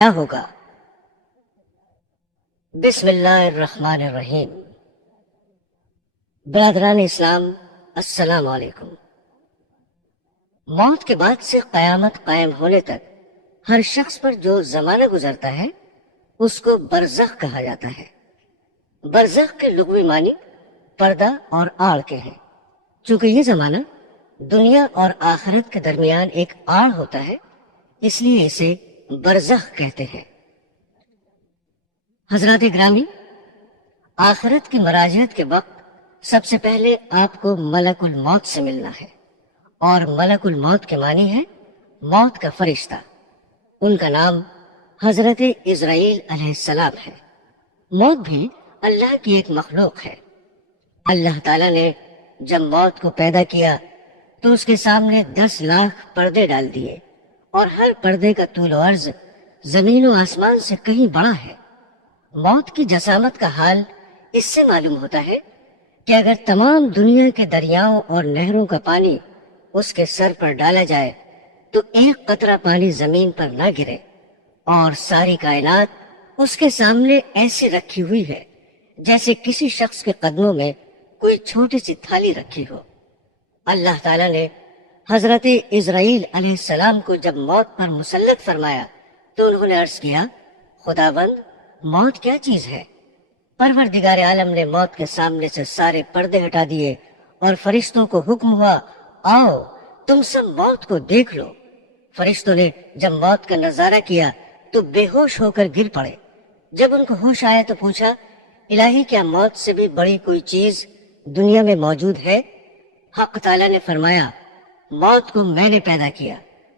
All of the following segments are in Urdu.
کیا ہوگا؟ بسم اللہ الرحمن الرحیم۔ برادران اسلام، السلام علیکم۔ موت کے بعد سے قیامت قائم ہونے تک ہر شخص پر جو زمانہ گزرتا ہے اس کو برزخ کہا جاتا ہے۔ برزخ کے لغوی معنی پردہ اور آڑ کے ہیں۔ چونکہ یہ زمانہ دنیا اور آخرت کے درمیان ایک آڑ ہوتا ہے، اس لیے اسے برزخ کہتے ہیں۔ حضرات گرامی، آخرت کی مراجعت کے وقت سب سے پہلے آپ کو ملک الموت سے ملنا ہے، اور ملک الموت کے معنی ہے موت کا فرشتہ۔ ان کا نام حضرت عزرائیل علیہ السلام ہے۔ موت بھی اللہ کی ایک مخلوق ہے۔ اللہ تعالیٰ نے جب موت کو پیدا کیا تو اس کے سامنے 10 لاکھ پردے ڈال دیے، اور ہر پردے کا طول و عرض زمین و آسمان سے کہیں بڑا ہے۔ موت کی جسامت کا حال اس سے معلوم ہوتا ہے کہ اگر تمام دنیا کے دریاؤں اور نہروں کا پانی اس کے سر پر ڈالا جائے تو ایک قطرہ پانی زمین پر نہ گرے، اور ساری کائنات اس کے سامنے ایسی رکھی ہوئی ہے جیسے کسی شخص کے قدموں میں کوئی چھوٹی سی تھالی رکھی ہو۔ اللہ تعالیٰ نے حضرت عزرائیل علیہ السلام کو جب موت پر مسلط فرمایا تو انہوں نے عرض کیا، خداوند، موت کیا چیز ہے؟ پروردگار عالم نے موت کے سامنے سے سارے پردے ہٹا دیے اور فرشتوں کو حکم ہوا، آؤ تم سب موت کو دیکھ لو۔ فرشتوں نے جب موت کا نظارہ کیا تو بے ہوش ہو کر گر پڑے۔ جب ان کو ہوش آیا تو پوچھا، الہی، کیا موت سے بھی بڑی کوئی چیز دنیا میں موجود ہے؟ حق تعالیٰ نے فرمایا، موت کو میں نے پیدا کیا،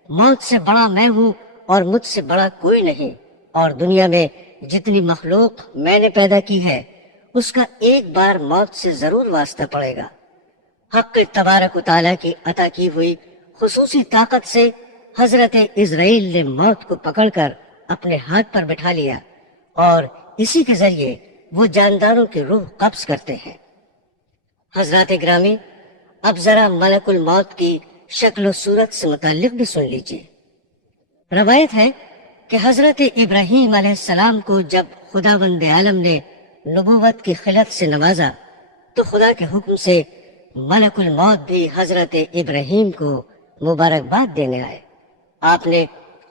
موت سے بڑا میں ہوں اور مجھ سے بڑا کوئی نہیں، اور دنیا میں جتنی مخلوق میں نے پیدا کی ہے اس کا ایک بار موت سے ضرور واسطہ پڑے گا۔ حق تبارک و تعالیٰ کی عطا کی ہوئی خصوصی طاقت سے حضرت عزرائیل نے موت کو پکڑ کر اپنے ہاتھ پر بٹھا لیا، اور اسی کے ذریعے وہ جانداروں کی روح قبض کرتے ہیں۔ حضرات گرامی، اب ذرا ملک الموت کی شکل و صورت سے متعلق بھی سن لیجیے۔ روایت ہے کہ حضرت ابراہیم علیہ السلام کو جب خداوند عالم نے نبوت کی خلعت سے نوازا تو خدا کے حکم سے ملک الموت بھی حضرت ابراہیم کو مبارکباد دینے آئے۔ آپ نے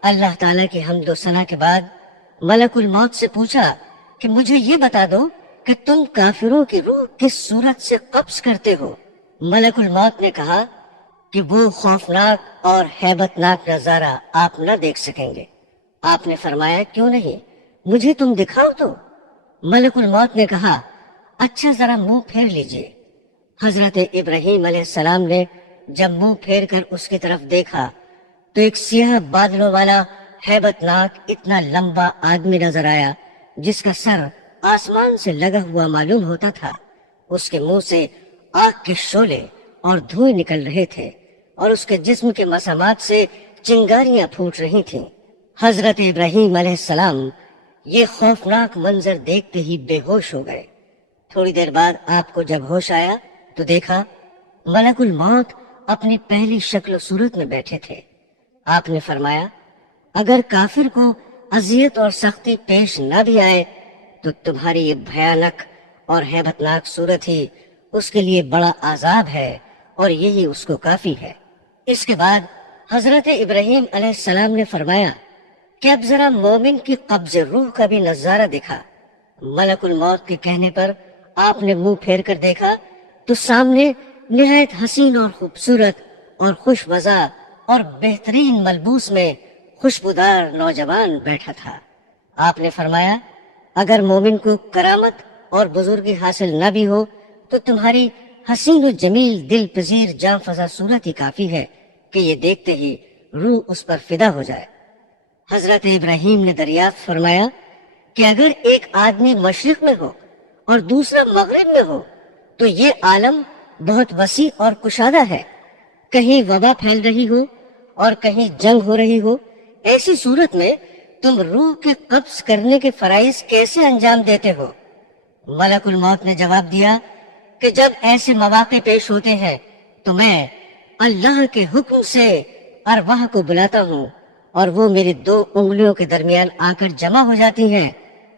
اللہ تعالیٰ کی حمد و ثنا کے بعد ملک الموت سے پوچھا کہ مجھے یہ بتا دو کہ تم کافروں کی روح کس صورت سے قبض کرتے ہو؟ ملک الموت نے کہا کہ وہ خوفناک اور ہیبت ناک نظارہ آپ نہ دیکھ سکیں گے۔ آپ نے فرمایا، کیوں نہیں، مجھے تم دکھاؤ تو۔ ملک الموت نے کہا، اچھا ذرا منہ پھیر لیجئے۔ حضرت ابراہیم علیہ السلام نے جب منہ پھیر کر اس کی طرف دیکھا تو ایک سیاہ بادلوں والا ہیبت ناک اتنا لمبا آدمی نظر آیا جس کا سر آسمان سے لگا ہوا معلوم ہوتا تھا۔ اس کے منہ سے آگ کے شعلے اور دھوئیں نکل رہے تھے، اور اس کے جسم کے مسامات سے چنگاریاں پھوٹ رہی تھیں۔ حضرت ابراہیم علیہ السلام یہ خوفناک منظر دیکھتے ہی بے ہوش ہو گئے۔ تھوڑی دیر بعد آپ کو جب ہوش آیا تو دیکھا ملک الموت اپنی پہلی شکل و صورت میں بیٹھے تھے۔ آپ نے فرمایا، اگر کافر کو اذیت اور سختی پیش نہ بھی آئے تو تمہاری یہ بھیانک اور ہیبتناک صورت ہی اس کے لیے بڑا عذاب ہے، اور یہی اس کو کافی ہے۔ اس کے بعد حضرت ابراہیم علیہ السلام نے فرمایا کہ اب ذرا مومن کی قبض روح کا بھی نظارہ دکھا۔ ملک الموت کے کہنے پر آپ نے منہ پھیر کر دیکھا تو سامنے نہایت حسین اور خوبصورت اور خوش مزہ اور بہترین ملبوس میں خوشبودار نوجوان بیٹھا تھا۔ آپ نے فرمایا، اگر مومن کو کرامت اور بزرگی حاصل نہ بھی ہو تو تمہاری حسین و جمیل دل پذیر جاں فضا صورت ہی کافی ہے کہ یہ دیکھتے ہی روح اس پر فدا ہو جائے۔ حضرت ابراہیم نے دریافت فرمایا کہ اگر ایک آدمی مشرق میں ہو اور دوسرا مغرب میں ہو تو یہ عالم بہت وسیع اور کشادہ ہے، کہیں وبا پھیل رہی ہو اور کہیں جنگ ہو رہی ہو، ایسی صورت میں تم روح کے قبض کرنے کے فرائض کیسے انجام دیتے ہو؟ ملک الموت نے جواب دیا کہ جب ایسے مواقع پیش ہوتے ہیں تو میں اللہ کے حکم سے ارواح کو بلاتا ہوں اور وہ میری 2 انگلیوں کے درمیان آ کر جمع ہو جاتی ہیں،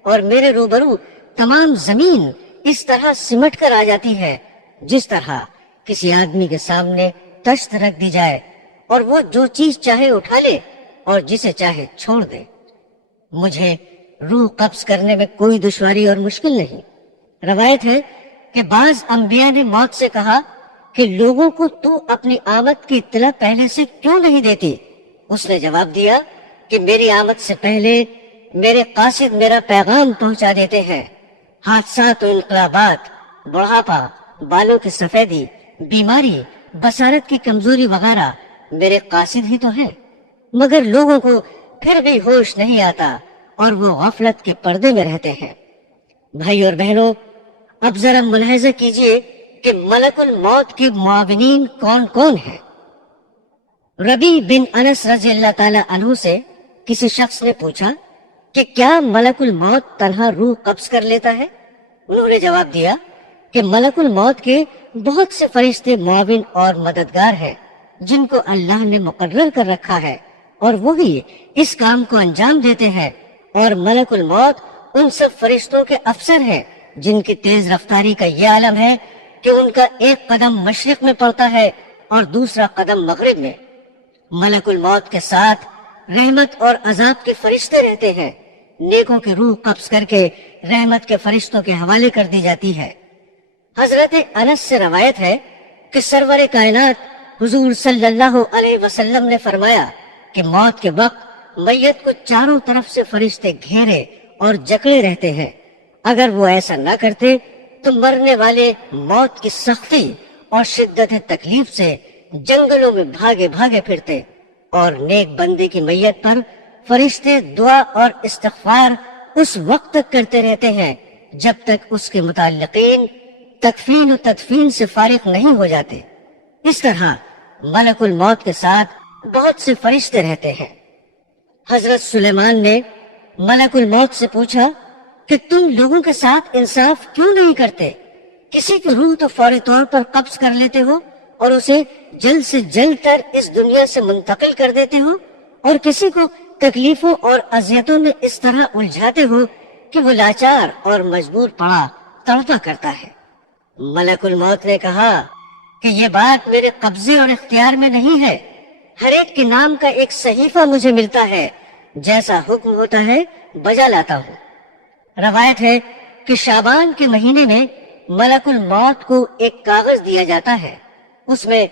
اور میرے روبرو تمام زمین اس طرح سمٹ کر آ جاتی ہے جس طرح کسی آدمی کے سامنے تشت رکھ دی جائے اور وہ جو چیز چاہے اٹھا لے اور جسے چاہے چھوڑ دے۔ مجھے روح قبض کرنے میں کوئی دشواری اور مشکل نہیں۔ روایت ہے کہ بعض انبیاء نے موت سے کہا کہ لوگوں کو تو اپنی آمد کی اطلاع پہلے سے کیوں نہیں دیتی؟ اس نے جواب دیا کہ میری آمد سے پہلے میرے قاصد میرا پیغام پہنچا دیتے ہیں۔ حادثات و انقلابات، بڑھاپا، بالوں کی سفیدی، بیماری، بصارت کی کمزوری وغیرہ میرے قاصد ہی تو ہیں، مگر لوگوں کو پھر بھی ہوش نہیں آتا اور وہ غفلت کے پردے میں رہتے ہیں۔ بھائی اور بہنوں، اب ذرا ملاحظہ کیجئے کہ ملک الموت کے معاونین کون کون ہیں۔ ربیع بن انس رضی اللہ تعالی عنہ سے کسی شخص نے پوچھا کہ کیا ملک الموت تنہا روح قبض کر لیتا ہے؟ انہوں نے جواب دیا کہ ملک الموت کے بہت سے فرشتے معاون اور مددگار ہیں جن کو اللہ نے مقرر کر رکھا ہے، اور وہی اس کام کو انجام دیتے ہیں، اور ملک الموت ان سب فرشتوں کے افسر ہیں جن کی تیز رفتاری کا یہ عالم ہے کہ ان کا ایک قدم مشرق میں پڑتا ہے اور دوسرا قدم مغرب میں۔ ملک الموت کے ساتھ رحمت اور عذاب کے فرشتے رہتے ہیں۔ نیکوں کی روح قبض کر کے رحمت کے فرشتوں کے حوالے کر دی جاتی ہے۔ حضرت انس سے روایت ہے کہ سرور کائنات حضور صلی اللہ علیہ وسلم نے فرمایا کہ موت کے وقت میت کو چاروں طرف سے فرشتے گھیرے اور جکڑے رہتے ہیں۔ اگر وہ ایسا نہ کرتے تو مرنے والے موت کی سختی اور شدت تکلیف سے جنگلوں میں بھاگے بھاگے پھرتے، اور نیک بندے کی میت پر فرشتے دعا اور استغفار اس وقت تک کرتے رہتے ہیں جب تک اس کے متعلقین تکفین و تدفین سے فارغ نہیں ہو جاتے۔ اس طرح ملک الموت کے ساتھ بہت سے فرشتے رہتے ہیں۔ حضرت سلیمان نے ملک الموت سے پوچھا کہ تم لوگوں کے ساتھ انصاف کیوں نہیں کرتے؟ کسی کی روح تو فوری طور پر قبض کر لیتے ہو اور اسے جلد سے جلد تر اس دنیا سے منتقل کر دیتے ہو، اور کسی کو تکلیفوں اور اذیتوں میں اس طرح الجھاتے ہو کہ وہ لاچار اور مجبور پڑا تڑپا کرتا ہے۔ ملک الموت نے کہا کہ یہ بات میرے قبضے اور اختیار میں نہیں ہے، ہر ایک کے نام کا ایک صحیفہ مجھے ملتا ہے، جیسا حکم ہوتا ہے بجا لاتا ہوں۔ روایت ہے کہ شعبان کے مہینے میں ملک الموت کو ایک کاغذ دیا جاتا ہے، اس میں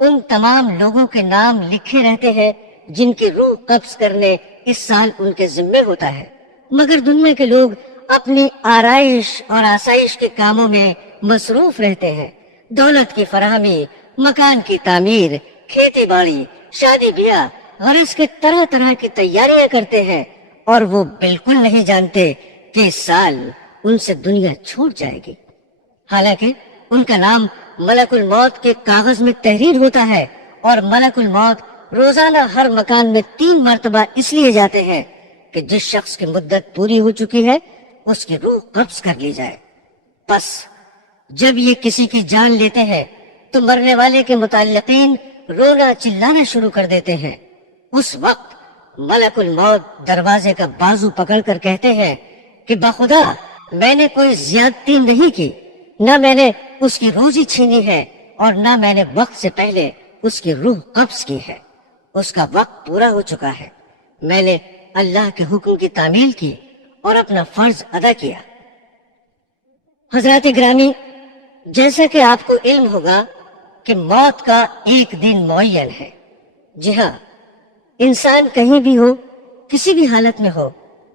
ان تمام لوگوں کے نام لکھے رہتے ہیں جن کی روح قبض کرنے اس سال ان کے ذمے ہوتا ہے، مگر دنیا کے لوگ اپنی آرائش اور آسائش کے کاموں میں مصروف رہتے ہیں۔ دولت کی فراہمی، مکان کی تعمیر، کھیتی باڑی، شادی بیاہ، غرض کے طرح طرح کی تیاریاں کرتے ہیں، اور وہ بالکل نہیں جانتے کہ اس سال ان سے دنیا چھوٹ جائے گی، حالانکہ ان کا نام ملک الموت کے کاغذ میں تحریر ہوتا ہے، اور ملک الموت روزانہ ہر مکان میں 3 مرتبہ اس لیے جاتے ہیں کہ جس شخص کی مدت پوری ہو چکی ہے اس کی روح قبض کر لی جائے۔ پس جب یہ کسی کی جان لیتے ہیں تو مرنے والے کے متعلقین رونا چلانا شروع کر دیتے ہیں۔ اس وقت ملک الموت دروازے کا بازو پکڑ کر کہتے ہیں کہ بخدا میں نے کوئی زیادتی نہیں کی، نہ میں نے اس کی روزی چھینی ہے، اور نہ میں نے وقت سے پہلے اس کی روح قبض کی ہے۔ اس کا وقت پورا ہو چکا ہے، میں نے اللہ کے حکم کی تعمیل کی اور اپنا فرض ادا کیا۔ حضرات گرامی، جیسا کہ آپ کو علم ہوگا کہ موت کا ایک دن معین ہے۔ جی ہاں، انسان کہیں بھی ہو، کسی بھی حالت میں ہو،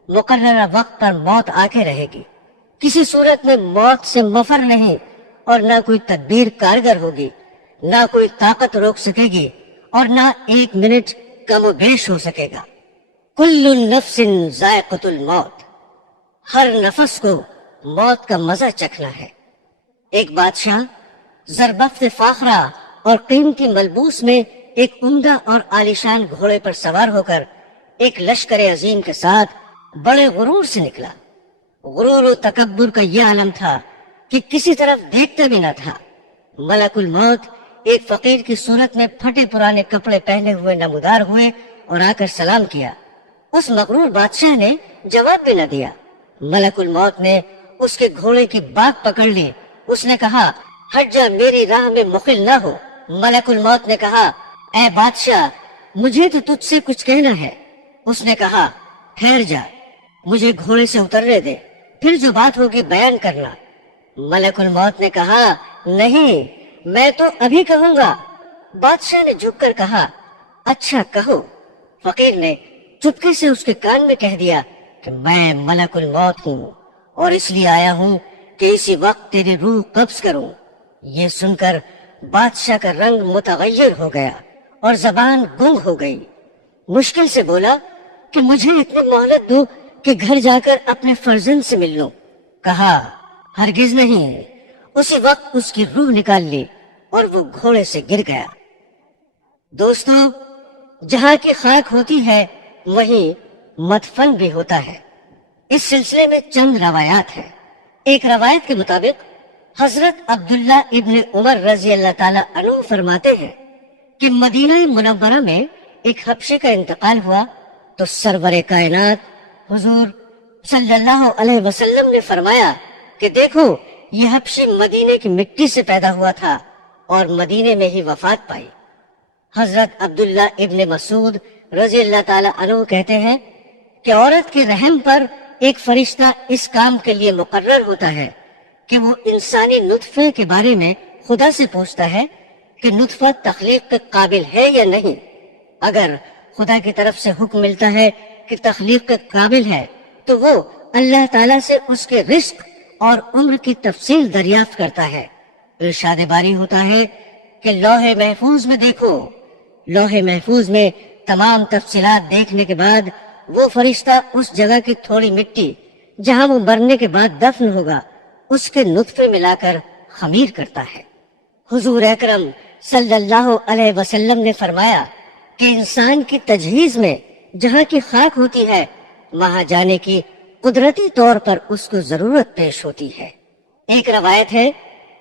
مقررہ وقت پر موت آ کے رہے گی۔ کسی صورت میں موت سے مفر نہیں، اور نہ کوئی تدبیر کارگر ہوگی، نہ کوئی طاقت روک سکے گی، اور نہ 1 منٹ کم و بیش ہو سکے گا۔ کل نفس ذائقۃ الموت، ہر نفس کو موت کا مزہ چکھنا ہے۔ ایک بادشاہ زربفت فاخرہ اور قیمتی ملبوس میں ایک عمدہ اور عالیشان گھوڑے پر سوار ہو کر ایک لشکر عظیم کے ساتھ بڑے غرور سے نکلا۔ غرور و تکبر کا یہ عالم تھا کہ کسی طرف دیکھتا بھی نہ تھا۔ ملک الموت ایک فقیر کی صورت میں پھٹے پرانے کپڑے پہنے ہوئے نمودار ہوئے اور آ کر سلام کیا۔ اس مغرور بادشاہ نے جواب بھی نہ دیا۔ ملک الموت نے اس کے گھوڑے کی باک پکڑ لی۔ اس نے کہا ہٹ جا، میری راہ میں مخل نہ ہو۔ ملک الموت نے کہا اے بادشاہ، مجھے تو تجھ سے کچھ کہنا ہے۔ اس نے کہا ٹھہر جا، مجھے گھوڑے سے اترنے دے، پھر جو بات ہوگی بیان کرنا۔ ملک الموت نے کہا نہیں، میں تو ابھی کہوں گا۔ بادشاہ نے جھک کر کہا اچھا کہو۔ فقیر نے چپکے سے اس کے کان میں کہہ دیا کہ میں ملک الموت ہوں اور اس لیے آیا ہوں کہ اسی وقت تیری روح قبض کروں۔ یہ سن کر بادشاہ کا رنگ متغیر ہو گیا اور زبان گنگ ہو گئی۔ مشکل سے بولا کہ مجھے اتنی مہلت دو کہ گھر جا کر اپنے فرزند سے مل لوں۔ کہا ہرگز نہیں۔ اسی وقت اس کی روح نکال لی اور وہ گھوڑے سے گر گیا۔ دوستو، جہاں کی خاک ہوتی ہے وہیں مدفن بھی ہوتا ہے۔ اس سلسلے میں چند روایات ہیں۔ ایک روایت کے مطابق حضرت عبداللہ ابن عمر رضی اللہ تعالی عنہ فرماتے ہیں کہ مدینہ منورہ میں ایک حبشے کا انتقال ہوا تو سرور کائنات حضور صلی اللہ علیہ وسلم نے فرمایا کہ دیکھو، یہ حبشی مدینے کی مٹی سے پیدا ہوا تھا اور مدینے میں ہی وفات پائی۔ حضرت عبداللہ ابن مسعود رضی اللہ تعالی عنہ کہتے ہیں کہ عورت کے رحم پر ایک فرشتہ اس کام کے لیے مقرر ہوتا ہے کہ وہ انسانی نطفے کے بارے میں خدا سے پوچھتا ہے کہ نطفہ تخلیق کے قابل ہے یا نہیں۔ اگر خدا کی طرف سے حکم ملتا ہے کہ تخلیق کے قابل ہے تو وہ اللہ تعالیٰ سے اس کے رزق اور عمر کی تفصیل دریافت کرتا ہے۔ ارشاد باری ہوتا ہے کہ لوح محفوظ میں دیکھو۔ لوح محفوظ میں تمام تفصیلات دیکھنے کے بعد وہ فرشتہ اس جگہ کی تھوڑی مٹی جہاں وہ مرنے کے بعد دفن ہوگا اس کے نطفے میں لا کر خمیر کرتا ہے۔ حضور اکرم صلی اللہ علیہ وسلم نے فرمایا کہ انسان کی تجہیز میں جہاں کی خاک ہوتی ہے وہاں جانے کی قدرتی طور پر اس کو ضرورت پیش ہوتی ہے۔ ایک روایت ہے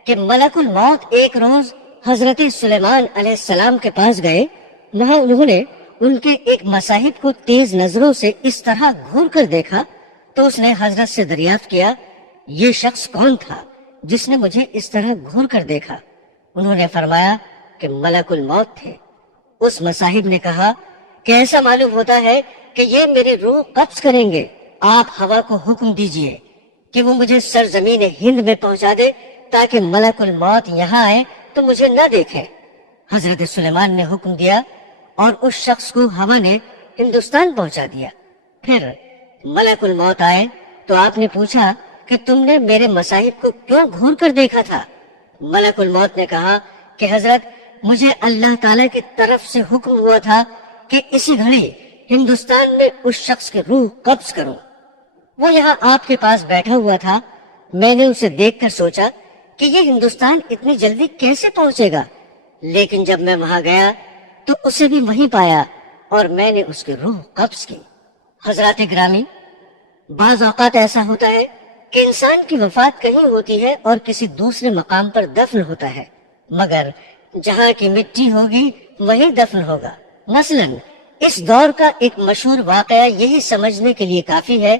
کہ ملک الموت ایک روز حضرت سلیمان علیہ السلام کے پاس گئے۔ وہاں انہوں نے ان کے ایک مصاحب کو تیز نظروں سے اس طرح گھور کر دیکھا تو اس نے حضرت سے دریافت کیا یہ شخص کون تھا جس نے مجھے اس طرح گھور کر دیکھا؟ انہوں نے فرمایا کہ ملک الموت تھے۔ اس مصاحب نے کہا کہ ایسا معلوم ہوتا ہے کہ یہ میری روح قبض کریں گے، آپ ہوا کو حکم دیجئے کہ وہ مجھے سرزمین ہند میں پہنچا دے تاکہ ملک الموت یہاں آئے تو مجھے نہ دیکھے۔ حضرت سلیمان نے حکم دیا اور اس شخص کو ہوا نے ہندوستان پہنچا دیا۔ پھر ملک الموت آئے تو آپ نے پوچھا کہ تم نے میرے مصاحب کو کیوں گھور کر دیکھا تھا؟ ملک الموت نے کہا کہ حضرت مجھے اللہ تعالیٰ کی طرف سے حکم ہوا تھا کہ اسی گھڑی ہندوستان میں اس شخص کی روح قبض کروں۔ وہ یہاں آپ کے پاس بیٹھا ہوا تھا۔ میں نے اسے دیکھ کر سوچا کہ یہ ہندوستان اتنی جلدی کیسے پہنچے گا، لیکن جب میں وہاں گیا تو اسے بھی وہیں پایا اور میں نے اس کی روح قبض کی۔ حضرات گرامی، بعض اوقات ایسا ہوتا ہے کہ انسان کی وفات کہیں ہوتی ہے اور کسی دوسرے مقام پر دفن ہوتا ہے، مگر جہاں کی مٹی ہوگی وہیں دفن ہوگا۔ مثلاً اس دور کا ایک مشہور واقعہ یہی سمجھنے کے لیے کافی ہے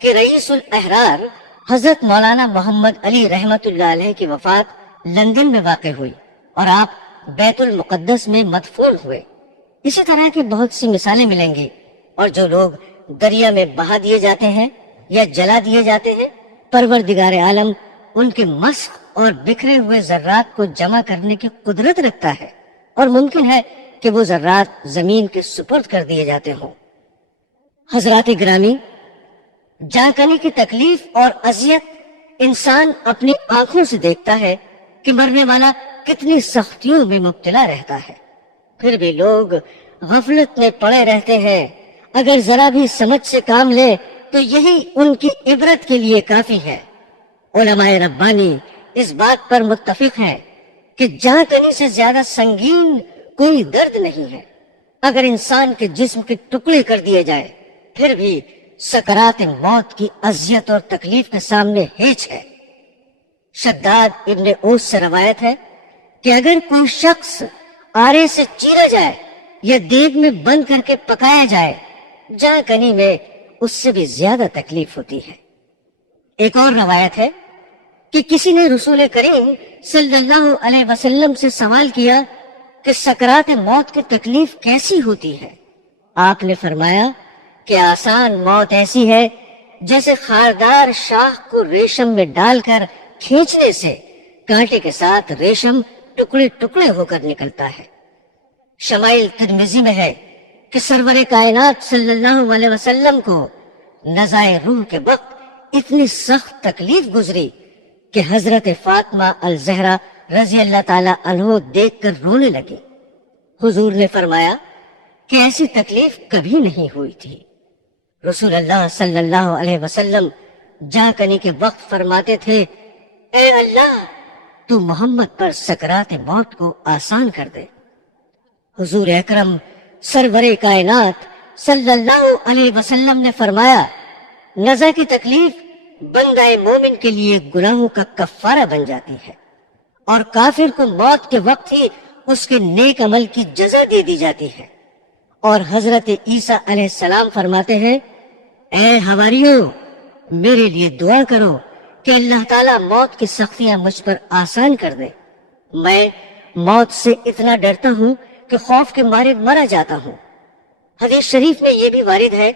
کہ رئیس الاحرار حضرت مولانا محمد علی رحمت اللہ علیہ کی وفات لندن میں واقع ہوئی اور آپ بیت المقدس میں مدفون ہوئے۔ اسی طرح کی بہت سی مثالیں ملیں گی، اور جو لوگ دریا میں بہا دیے جاتے ہیں یا جلا دیے جاتے ہیں، پروردگار عالم ان کے مسخ اور بکھرے ہوئے ذرات کو جمع کرنے کی قدرت رکھتا ہے، اور ممکن ہے کہ وہ ذرات زمین کے سپرد کر دیے جاتے ہوں۔ حضرات گرامی، جاں کنی کی تکلیف اور اذیت انسان اپنی آنکھوں سے دیکھتا ہے کہ مرنے والا کتنی سختیوں میں مبتلا رہتا ہے، پھر بھی لوگ غفلت میں پڑے رہتے ہیں۔ اگر ذرا بھی سمجھ سے کام لے تو یہی ان کی عبرت کے لیے کافی ہے۔ علماء ربانی اس بات پر متفق ہیں کہ جاں کنی سے زیادہ سنگین کوئی درد نہیں ہے۔ اگر انسان کے جسم کے ٹکڑے کر دیے جائے پھر بھی سکرات موت کی اذیت اور تکلیف کے سامنے ہیچ ہے۔ شداد ابن اوس سے روایت ہے کہ اگر کوئی شخص آرے سے چیرا جائے یا دیگ میں بند کر کے پکایا جائے، جہاں کنی میں اس سے بھی زیادہ تکلیف ہوتی ہے۔ ایک اور روایت ہے کہ کسی نے رسول کریم صلی اللہ علیہ وسلم سے سوال کیا کہ سکرات موت کی تکلیف کیسی ہوتی ہے؟ آپ نے فرمایا کہ آسان موت ایسی ہے جیسے خاردار شاخ کو ریشم میں ڈال کر کھینچنے سے کانٹے کے ساتھ ریشم ٹکڑے ٹکڑے ہو کر نکلتا ہے۔ شمائل ترمذی میں ہے کہ سرور کائنات صلی اللہ علیہ وسلم کو نزائے روح کے وقت اتنی سخت تکلیف گزری کہ حضرت فاطمہ الزہرا رضی اللہ تعالی عنہ دیکھ کر رونے لگی۔ حضور نے فرمایا کہ ایسی تکلیف کبھی نہیں ہوئی تھی۔ رسول اللہ صلی اللہ علیہ وسلم جاں کنی کے وقت فرماتے تھے، اے اللہ تو محمد پر سکرات موت کو آسان کر دے۔ حضور اکرم سرور کائنات صلی اللہ علیہ وسلم نے فرمایا، نزع کی تکلیف بندہ مومن کے لیے گناہوں کا کفارہ بن جاتی ہے، اور کافر کو موت کے وقت ہی اس کے نیک عمل کی جزا دے دی جاتی ہے۔ اور حضرت عیسیٰ علیہ السلام فرماتے ہیں، اے حواریوں میرے لیے دعا کرو کہ اللہ تعالیٰ موت کی سختیاں مجھ پر آسان کر دے۔ میں موت سے اتنا ڈرتا ہوں کہ خوف کے مارے مرا جاتا ہوں۔ حدیث شریف میں یہ بھی وارد ہے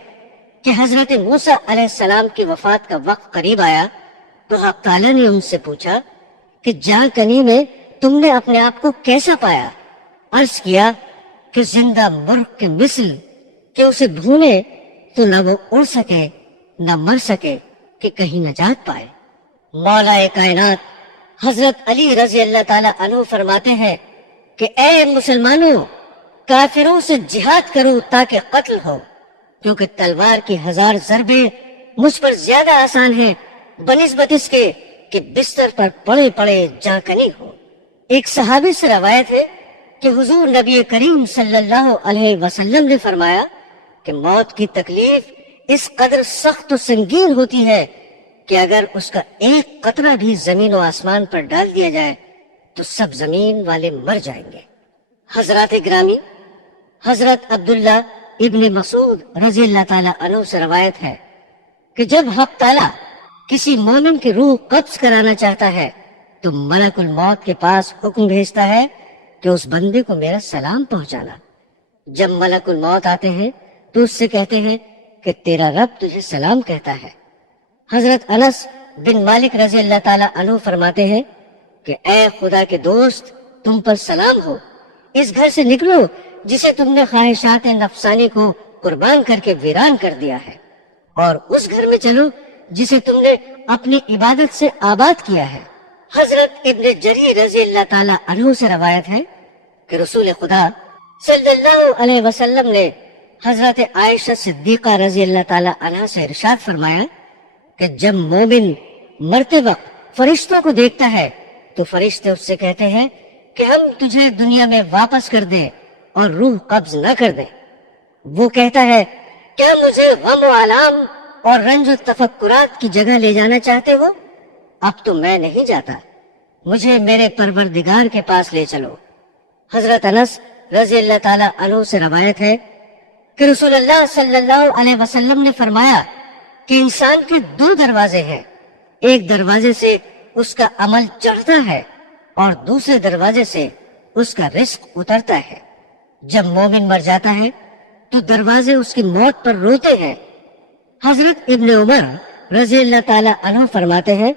کہ حضرت موسیٰ علیہ السلام کی وفات کا وقت قریب آیا تو حق تعالیٰ نے ان سے پوچھا کہ جاں کنی میں تم نے اپنے آپ کو کیسا پایا؟ عرض کیا کہ زندہ مرغ کے مثل، کہ اسے بھونے تو نہ وہ اڑ سکے نہ مر سکے کہ کہیں نجات پائے۔ مولا کائنات حضرت علی رضی اللہ تعالی عنہ فرماتے ہیں کہ اے مسلمانوں، کافروں سے جہاد کرو تاکہ قتل ہو، کیونکہ تلوار کی 1000 ضربیں مجھ پر زیادہ آسان ہیں بنسبت اس کے کہ بستر پر پڑے پڑے جاں کنی ہو۔ ایک صحابی سے روایت ہے کہ حضور نبی کریم صلی اللہ علیہ وسلم نے فرمایا کہ موت کی تکلیف اس قدر سخت و سنگین ہوتی ہے کہ اگر اس کا ایک قطرہ بھی زمین و آسمان پر ڈال دیا جائے تو سب زمین والے مر جائیں گے۔ حضرات گرامی، حضرت عبداللہ ابن مسعود رضی اللہ تعالی عنہ سے روایت ہے کہ جب حق تعالی کسی مومن کی روح قبض کرانا چاہتا ہے تو ملک الموت کے پاس حکم بھیجتا ہے کہ اس بندے کو میرا سلام پہنچانا۔ جب ملک الموت آتے ہیں تو اس سے کہتے ہیں کہ تیرا رب تجھے سلام کہتا ہے۔ حضرت انس بن مالک رضی اللہ تعالی عنہ فرماتے ہیں کہ اے خدا کے دوست، تم پر سلام ہو، اس گھر سے نکلو جسے تم نے خواہشات نفسانی کو قربان کر کے ویران کر دیا ہے، اور اس گھر میں چلو جسے تم نے اپنی عبادت سے آباد کیا ہے۔ حضرت ابن جریر رضی اللہ تعالی عنہ سے روایت ہے کہ رسول خدا صلی اللہ علیہ وسلم نے حضرت عائشہ صدیقہ رضی اللہ تعالی عنہ سے ارشاد فرمایا کہ جب مومن مرتے وقت فرشتوں کو دیکھتا ہے تو فرشتے اس سے کہتے ہیں کہ ہم تجھے دنیا میں واپس کر دیں اور روح قبض نہ کر دیں۔ وہ کہتا ہے، کیا مجھے غم و آلام اور رنج و تفکرات کی جگہ لے جانا چاہتے ہو؟ اب تو میں نہیں جاتا، مجھے میرے پروردگار کے پاس لے چلو۔ حضرت انس رضی اللہ تعالی عنہ سے روایت ہے کہ رسول اللہ صلی اللہ علیہ وسلم نے فرمایا کہ انسان کے 2 دروازے ہیں، ایک دروازے سے اس کا عمل چڑھتا ہے اور دوسرے دروازے سے اس کا رزق اترتا ہے۔ جب مومن مر جاتا ہے تو دروازے اس کی موت پر روتے ہیں۔ حضرت ابن عمر رضی اللہ تعالی عنہ فرماتے ہیں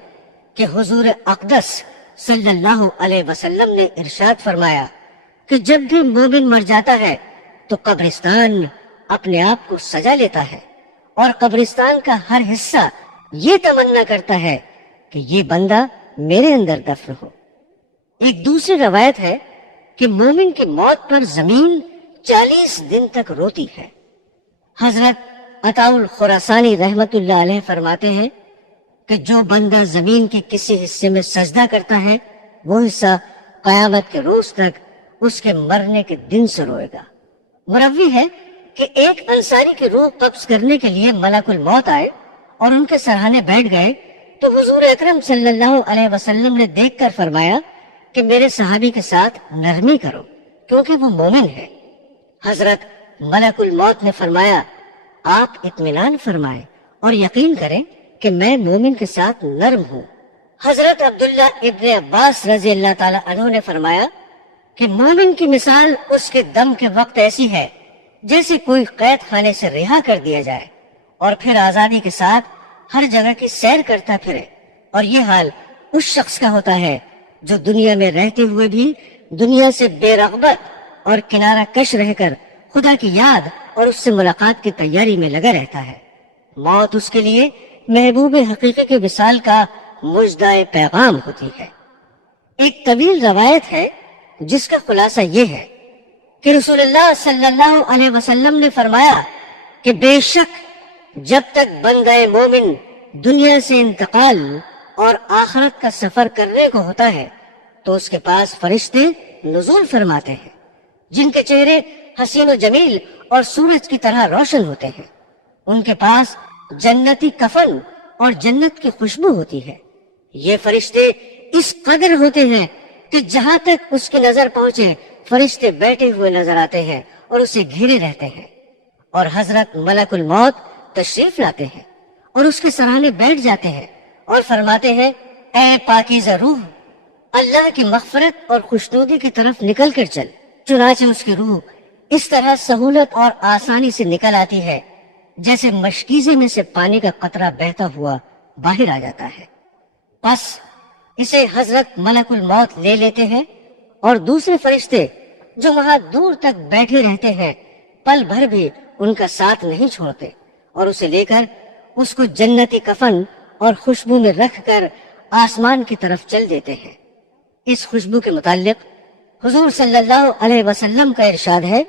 کہ حضور اقدس صلی اللہ علیہ وسلم نے ارشاد فرمایا کہ جب بھی مومن مر جاتا ہے تو قبرستان اپنے آپ کو سجا لیتا ہے، اور قبرستان کا ہر حصہ یہ تمنا کرتا ہے کہ یہ بندہ میرے اندر دفن ہو۔ ایک دوسری روایت ہے کہ مومن کی موت پر زمین 40 دن تک روتی ہے۔ حضرت عطاء الخراسانی رحمت اللہ علیہ فرماتے ہیں کہ جو بندہ زمین کے کسی حصے میں سجدہ کرتا ہے وہ حصہ قیامت کے روز تک اس کے مرنے کے دن سے روئے گا۔ مروی ہے کہ ایک انصاری کی روح قبض کرنے کے لیے ملک الموت آئے اور ان کے سرہانے بیٹھ گئے تو حضور اکرم صلی اللہ علیہ وسلم نے دیکھ کر فرمایا کہ میرے صحابی کے ساتھ نرمی کرو کیونکہ وہ مومن ہے۔ حضرت ملک الموت نے فرمایا آپ اطمینان فرمائیں اور یقین کریں کہ میں مومن کے ساتھ نرم ہوں۔ حضرت عبداللہ ابن عباس رضی اللہ تعالی عنہ نے فرمایا کہ مومن کی مثال اس کے دم کے وقت ایسی ہے جیسے کوئی قید خانے سے رہا کر دیا جائے اور پھر آزادی کے ساتھ ہر جگہ کی سیر کرتا پھرے، اور یہ حال اس شخص کا ہوتا ہے جو دنیا میں رہتے ہوئے بھی دنیا سے بے رغبت اور کنارہ کش رہ کر خدا کی یاد اور اس سے ملاقات کی تیاری میں لگا رہتا ہے۔ موت اس کے لیے محبوب حقیقی کے وصال کا مژدہ پیغام ہوتی ہے۔ ایک طویل روایت ہے جس کا خلاصہ یہ ہے کہ رسول اللہ صلی اللہ علیہ وسلم نے فرمایا کہ بے شک جب تک بندہ مومن دنیا سے انتقال اور آخرت کا سفر کرنے کو ہوتا ہے تو اس کے پاس فرشتے نزول فرماتے ہیں جن کے چہرے حسین و جمیل اور سورج کی طرح روشن ہوتے ہیں۔ ان کے پاس جنتی کفن اور جنت کی خوشبو ہوتی ہے۔ یہ فرشتے اس قدر ہوتے ہیں کہ جہاں تک اس کی نظر پہنچے فرشتے بیٹھے ہوئے نظر آتے ہیں اور اسے گھیرے رہتے ہیں، اور حضرت ملک الموت تشریف لاتے ہیں اور اس کے سرانے بیٹھ جاتے ہیں اور فرماتے ہیں اے پاکیزہ روح، اللہ کی مغفرت اور خوشنودی کی طرف نکل کر چل۔ چنانچہ اس کی روح اس طرح سہولت اور آسانی سے نکل آتی ہے جیسے مشکیزے میں سے پانی کا قطرہ بہتا ہوا باہر آ جاتا ہے۔ بس اسے حضرت ملک الموت لے لیتے ہیں، اور دوسرے فرشتے جو وہاں دور تک بیٹھے رہتے ہیں پل بھر بھی ان کا ساتھ نہیں چھوڑتے، اور اسے لے کر اس کو جنتی کفن اور خوشبو میں رکھ کر آسمان کی طرف چل دیتے ہیں۔ اس خوشبو کے متعلق حضور صلی اللہ علیہ وسلم کا ارشاد ہے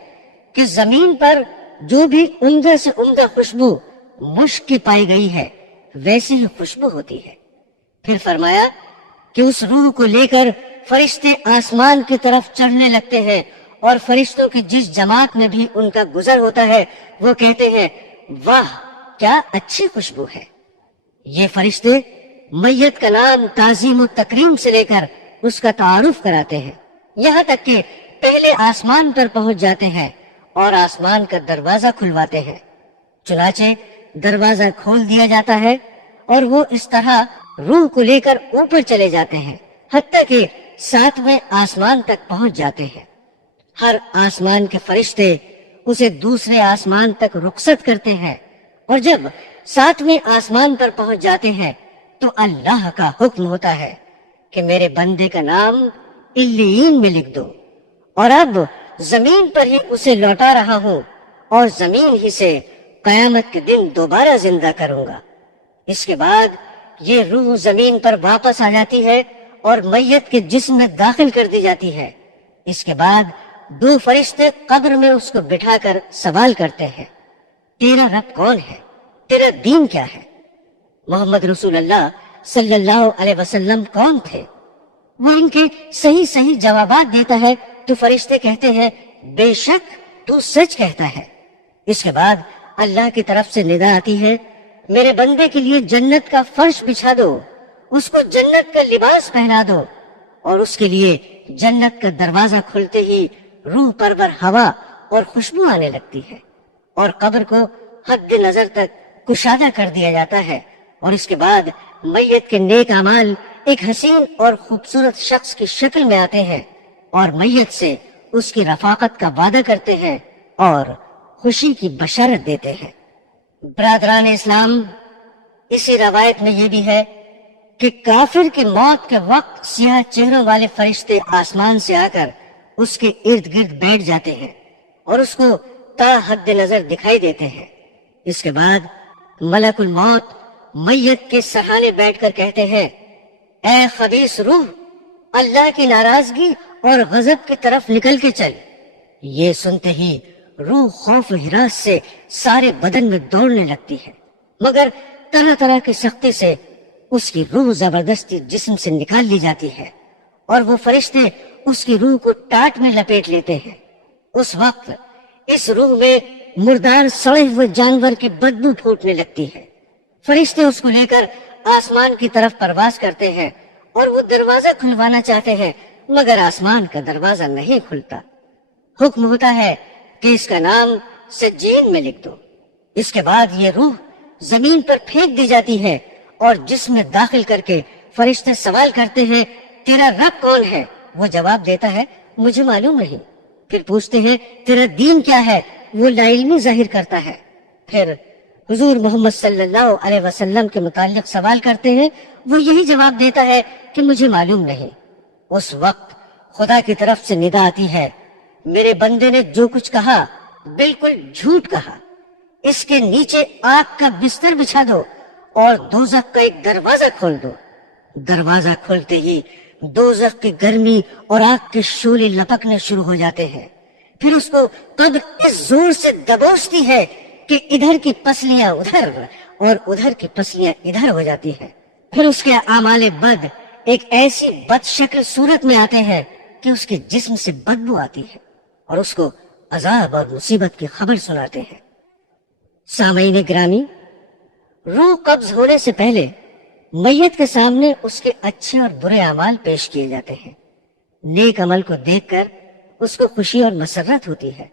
کہ زمین پر جو بھی عمدہ سے عمدہ خوشبو مشک کی پائی گئی ہے ویسی ہی خوشبو ہوتی ہے۔ پھر فرمایا کہ اس روح کو لے کر فرشتے آسمان کی طرف چڑھنے لگتے ہیں، اور فرشتوں کی جس جماعت میں بھی ان کا گزر ہوتا ہے وہ کہتے ہیں واہ کیا اچھی خوشبو ہے۔ یہ فرشتے میت کا نام تعظیم و تکریم سے لے کر اس کا تعارف کراتے ہیں، یہاں تک کہ پہلے آسمان پر پہنچ جاتے ہیں اور آسمان کا دروازہ کھلواتے ہیں۔ چنانچہ دروازہ کھول دیا جاتا ہے اور وہ اس طرح روح کو لے کر اوپر چلے جاتے ہیں حتیٰ کہ 7ویں آسمان تک پہنچ جاتے ہیں۔ ہر آسمان کے فرشتے اسے دوسرے آسمان تک رخصت کرتے ہیں، اور جب 7ویں آسمان پر پہنچ جاتے ہیں تو اللہ کا حکم ہوتا ہے کہ میرے بندے کا نام علیین میں لکھ دو، اور اب زمین پر ہی اسے لوٹا رہا ہوں اور زمین ہی سے قیامت کے دن دوبارہ زندہ کروں گا۔ اس کے بعد یہ روح زمین پر واپس آ جاتی ہے اور میت کے جسم میں داخل کر دی جاتی ہے۔ اس کے بعد 2 فرشتے قبر میں اس کو بٹھا کر سوال کرتے ہیں تیرا رب کون ہے؟ تیرا دین کیا ہے؟ محمد رسول اللہ صلی اللہ علیہ وسلم کون تھے؟ وہ ان کے صحیح جوابات دیتا ہے تو فرشتے کہتے ہیں بے شک تو سچ کہتا ہے۔ اس کے بعد اللہ کی طرف سے ندا آتی ہے میرے بندے کے لیے جنت کا فرش بچھا دو، اس کو جنت کا لباس پہنا دو، اور اس کے لیے جنت کا دروازہ کھلتے ہی روح پرور ہوا اور خوشبو آنے لگتی ہے، اور قبر کو حد نظر تک کشادہ کر دیا جاتا ہے، اور اس کے بعد میت کے نیک اعمال ایک حسین اور خوبصورت شخص کی شکل میں آتے ہیں اور میت سے اس کی رفاقت کا وعدہ کرتے ہیں اور خوشی کی بشارت دیتے ہیں۔ برادران اسلام، اسی روایت میں یہ بھی ہے کہ کافر کی موت کے وقت سیاہ چہروں والے فرشتے آسمان سے آ کر اس کے ارد گرد بیٹھ جاتے ہیں اور اس کو تا حد نظر دکھائی دیتے ہیں۔ اس کے بعد ملک الموت میت کے سرہانے بیٹھ کر کہتے ہیں اے خبیث روح، اللہ کی ناراضگی اور غضب کی طرف نکل کے چل۔ یہ سنتے ہی روح خوف و ہراس سے سارے بدن میں دوڑنے لگتی ہے، مگر طرح طرح کی سختی سے اس کی روح زبردستی جسم سے نکال لی جاتی ہے اور وہ فرشتے اس کی روح کو ٹاٹ میں لپیٹ لیتے ہیں۔ اس وقت اس روح میں مردار سڑے ہوئے جانور کی بدبو پھوٹنے لگتی ہے۔ فرشتے اس کو لے کر آسمان کی طرف پرواز کرتے ہیں اور وہ دروازہ کھلوانا چاہتے ہیں مگر آسمان کا دروازہ نہیں کھلتا۔ حکم ہوتا ہے کہ اس کا نام سجین میں لکھ دو۔ اس کے بعد یہ روح زمین پر پھینک دی جاتی ہے اور جسم میں داخل کر کے فرشتے سوال کرتے ہیں تیرا رب کون ہے؟ وہ جواب دیتا ہے مجھے معلوم نہیں۔ پھر پوچھتے ہیں تیرا دین کیا ہے؟ وہ لا علمی ظاہر کرتا ہے۔ پھر حضور محمد صلی اللہ علیہ وسلم کے متعلق سوال کرتے ہیں، وہ یہی جواب دیتا ہے کہ مجھے معلوم نہیں۔ اس وقت خدا کی طرف سے ندا آتی ہے میرے بندے نے جو کچھ کہا بالکل جھوٹ کہا، اس کے نیچے آگ کا بستر بچھا دو اور دوزخ کا ایک دروازہ کھول دو۔ دروازہ کھولتے ہی دوزخ کی گرمی اور آگ کے شعلے لپکنے شروع ہو جاتے ہیں۔ پھر اس کو قبر اس زور سے دبوچتی ہے کہ ادھر کی پسلیاں ادھر اور ادھر کی پسلیاں ادھر ہو جاتی ہیں۔ پھر اس کے اعمال بد ایک ایسی بد شکل صورت میں آتے ہیں کہ اس کے جسم سے بدبو آتی ہے اور اس کو عذاب اور مصیبت کی خبر سناتے ہیں۔ سامعین گرامی، روح قبض ہونے سے پہلے میت کے سامنے اس کے اچھے اور برے اعمال پیش کیے جاتے ہیں۔ نیک عمل کو دیکھ کر اس کو خوشی اور مسرت ہوتی ہے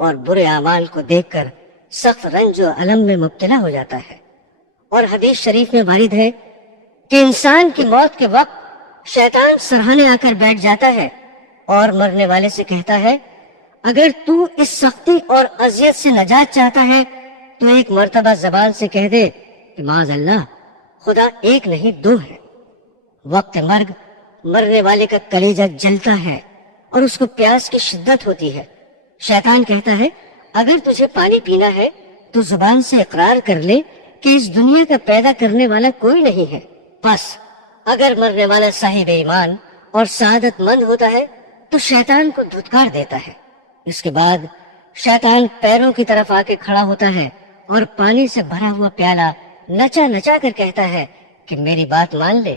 اور برے اعمال کو دیکھ کر سخت رنج و الم میں مبتلا ہو جاتا ہے۔ اور حدیث شریف میں وارد ہے کہ انسان کی موت کے وقت شیطان سرہانے آ کر بیٹھ جاتا ہے اور مرنے والے سے کہتا ہے اگر تو اس سختی اور اذیت سے نجات چاہتا ہے تو ایک مرتبہ زبان سے کہہ دے کہ معاذ اللہ خدا ایک نہیں دو ہے۔ وقت مرگ مرنے والے کا کلیجہ جلتا ہے اور اس کو پیاس کی شدت ہوتی ہے۔ شیطان کہتا ہے اگر تجھے پانی پینا ہے تو زبان سے اقرار کر لے کہ اس دنیا کا پیدا کرنے والا کوئی نہیں ہے۔ بس اگر مرنے والا صاحب ایمان اور سعادت مند ہوتا ہے تو شیطان کو دھتکار دیتا ہے۔ اس کے بعد شیطان پیروں کی طرف آ کے کھڑا ہوتا ہے اور پانی سے بھرا ہوا پیالہ نچا نچا کر کہتا ہے کہ میری بات مان لے،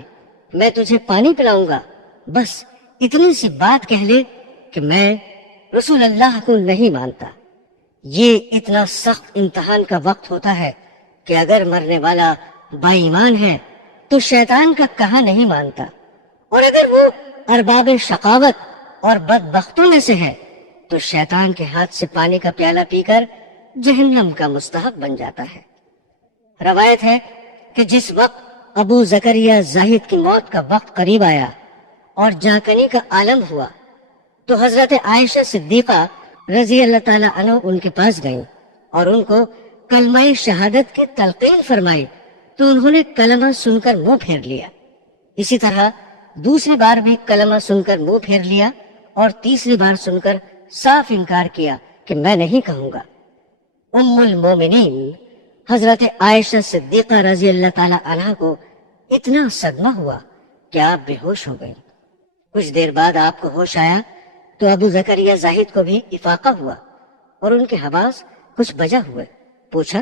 میں تجھے پانی پلاؤں گا، بس اتنی سی بات کہہ لے کہ میں رسول اللہ کو نہیں مانتا۔ یہ اتنا سخت امتحان کا وقت ہوتا ہے کہ اگر مرنے والا با ایمان ہے تو شیطان کا کہا نہیں مانتا، اور اگر وہ ارباب شقاوت اور بدبختوں میں سے ہے تو شیطان کے ہاتھ سے پانی کا پیالہ پی کر جہنم کا مستحق بن جاتا ہے۔ روایت ہے کہ جس وقت ابو زکریا زاہد کی موت کا وقت قریب آیا اور جاکنی کا عالم ہوا تو حضرت عائشہ صدیقہ رضی اللہ تعالی عنہ ان کے پاس گئیں اور ان کو کلمہ شہادت کی تلقین فرمائی تو انہوں نے کلمہ سن کر منہ پھیر لیا۔ اسی طرح دوسری بار بھی کلمہ سن کر منہ پھیر لیا اور تیسری بار سن کر صاف انکار کیا کہ میں نہیں کہوں گا۔ ام المومنین حضرت عائشہ صدیقہ رضی اللہ تعالی عنہ کو اتنا صدمہ ہوا کہ آپ بے ہوش ہو گئے۔ کچھ دیر بعد آپ کو ہوش آیا تو ابو زکریا زاہد کو بھی افاقہ ہوا اور ان کے حواس کچھ بجا ہوئے۔ پوچھا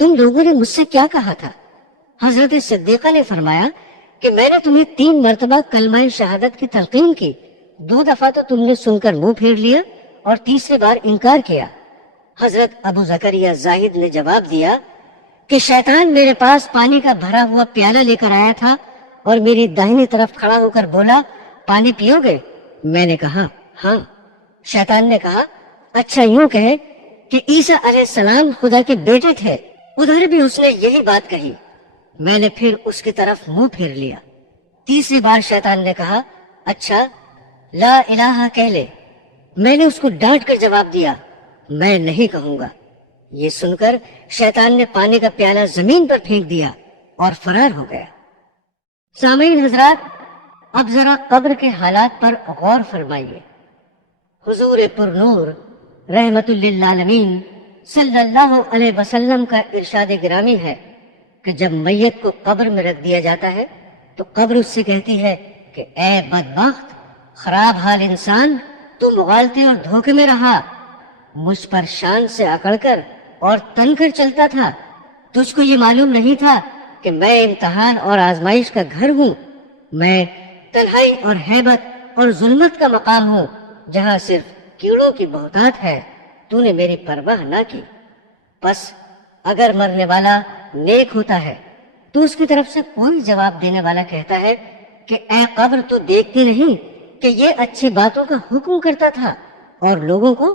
تم لوگوں نے مجھ سے کیا کہا تھا؟ حضرت صدیقہ نے فرمایا کہ میں نے تمہیں 3 مرتبہ کلمہ شہادت کی تلقین کی، 2 دفعہ تو تم نے سن کر منہ پھیر لیا اور تیسری بار انکار کیا۔ حضرت ابو زکریا زاہد نے جواب دیا کہ شیطان میرے پاس پانی کا بھرا ہوا پیالہ لے کر آیا تھا اور میری داہنی طرف کھڑا ہو کر بولا پانی پیو گے؟ میں نے کہا ہاں۔ شیطان نے کہا اچھا یوں کہے کہ عیسیٰ علیہ السلام خدا کے بیٹے تھے، ادھر بھی اس نے یہی بات کہی۔ میں نے پھر اس کی طرف منہ پھیر لیا۔ تیسری بار شیطان نے کہا اچھا لا الہ کہہ لے۔ میں نے اس کو ڈانٹ کر جواب دیا میں نہیں کہوں گا۔ یہ سن کر شیطان نے پانی کا پیالہ زمین پر پھینک دیا اور فرار ہو گیا۔ سامعین حضرات، اب ذرا قبر کے حالات پر غور فرمائیے۔ حضور پر نور رحمت للعالمین صلی اللہ علیہ وسلم کا ارشاد گرامی ہے کہ جب میت کو قبر میں رکھ دیا جاتا ہے تو قبر اس سے کہتی ہے کہ اے بدبخت، خراب حال انسان، تو مغالطے اور دھوکے میں رہا، مجھ پر شان سے اکڑ کر اور تن کر چلتا تھا، تجھ کو یہ معلوم نہیں تھا کہ میں امتحان اور آزمائش کا گھر ہوں، میں تنہائی اور ہیبت اور ظلمت کا مقام ہوں جہاں صرف کیڑوں کی بہتات ہے، تو نے میری پرواہ نہ کی۔ بس اگر مرنے والا نیک ہوتا ہے تو اس کی طرف سے کوئی جواب دینے والا کہتا ہے کہ اے قبر تو دیکھتی نہیں کہ یہ اچھی باتوں کا حکم کرتا تھا اور لوگوں کو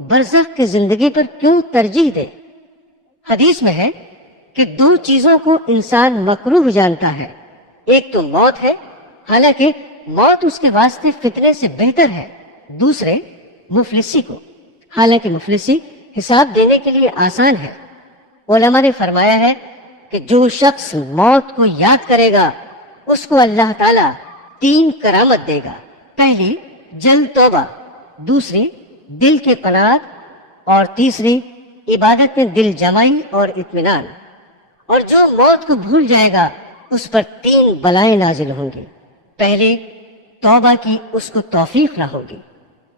برزخ کی زندگی پر کیوں ترجیح دے؟ حدیث میں ہے کہ 2 چیزوں کو انسان مکروہ جانتا ہے، ایک تو موت ہے، حالانکہ موت اس کے واسطے فتنے سے بہتر ہے، دوسرے مفلسی کو، حالانکہ مفلسی حساب دینے کے لیے آسان ہے۔ علماء نے فرمایا ہے کہ جو شخص موت کو یاد کرے گا اس کو اللہ تعالیٰ 3 کرامت دے گا، پہلی جلد توبہ، دوسری دل کے قناعت، اور تیسری عبادت میں دل جمائی اور اطمینان۔ اور جو موت کو بھول جائے گا اس پر 3 بلائیں نازل ہوں گی، پہلی توبہ کی اس کو توفیق نہ ہوگی،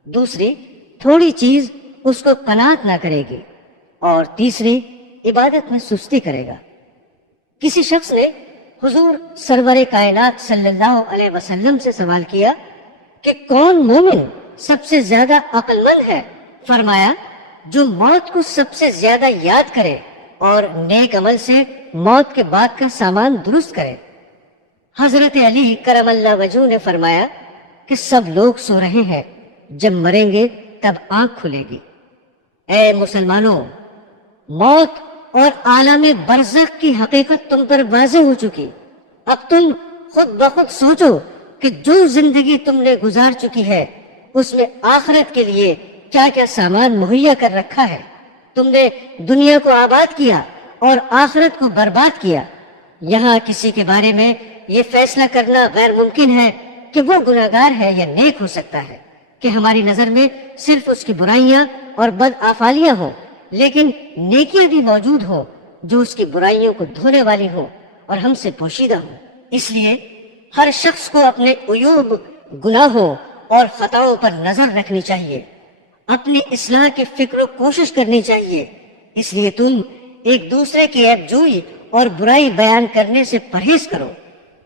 دوسری تھوڑی چیز اس کو قناعت نہ کرے گی، اور تیسری عبادت میں سستی کرے گا۔ کسی شخص نے حضور سرور کائنات صلی اللہ علیہ وسلم سے سوال کیا کہ کون مومن سب سے زیادہ عقل مند ہے؟ فرمایا جو موت کو سب سے زیادہ یاد کرے اور نیک عمل سے موت کے بعد کا سامان درست کرے۔ حضرت علی کرم اللہ وجہہ نے فرمایا کہ سب لوگ سو رہے ہیں، جب مریں گے تب آنکھ کھلے گی۔ اے مسلمانوں، موت اور عالم برزخ کی حقیقت تم پر واضح ہو چکی، اب تم خود بخود سوچو کہ جو زندگی تم نے گزار چکی ہے اس میں آخرت کے لیے کیا کیا سامان مہیا کر رکھا ہے۔ تم نے دنیا کو آباد کیا اور آخرت کو برباد کیا۔ یہاں کسی کے بارے میں یہ فیصلہ کرنا غیر ممکن ہے کہ وہ گناہگار ہے یا نیک ہو سکتا ہے، کہ ہماری نظر میں صرف اس کی برائیاں اور بدآفالیاں ہوں، لیکن نیکیاں بھی موجود ہوں جو اس کی برائیوں کو دھونے والی ہوں اور ہم سے پوشیدہ ہوں۔ اس لیے ہر شخص کو اپنے عیوب، گناہوں اور خطاؤں پر نظر رکھنی چاہیے، اپنی اصلاح کی فکر و کوشش کرنی چاہیے۔ اس لیے تم ایک دوسرے کی عیب جوئی اور برائی بیان کرنے سے پرہیز کرو،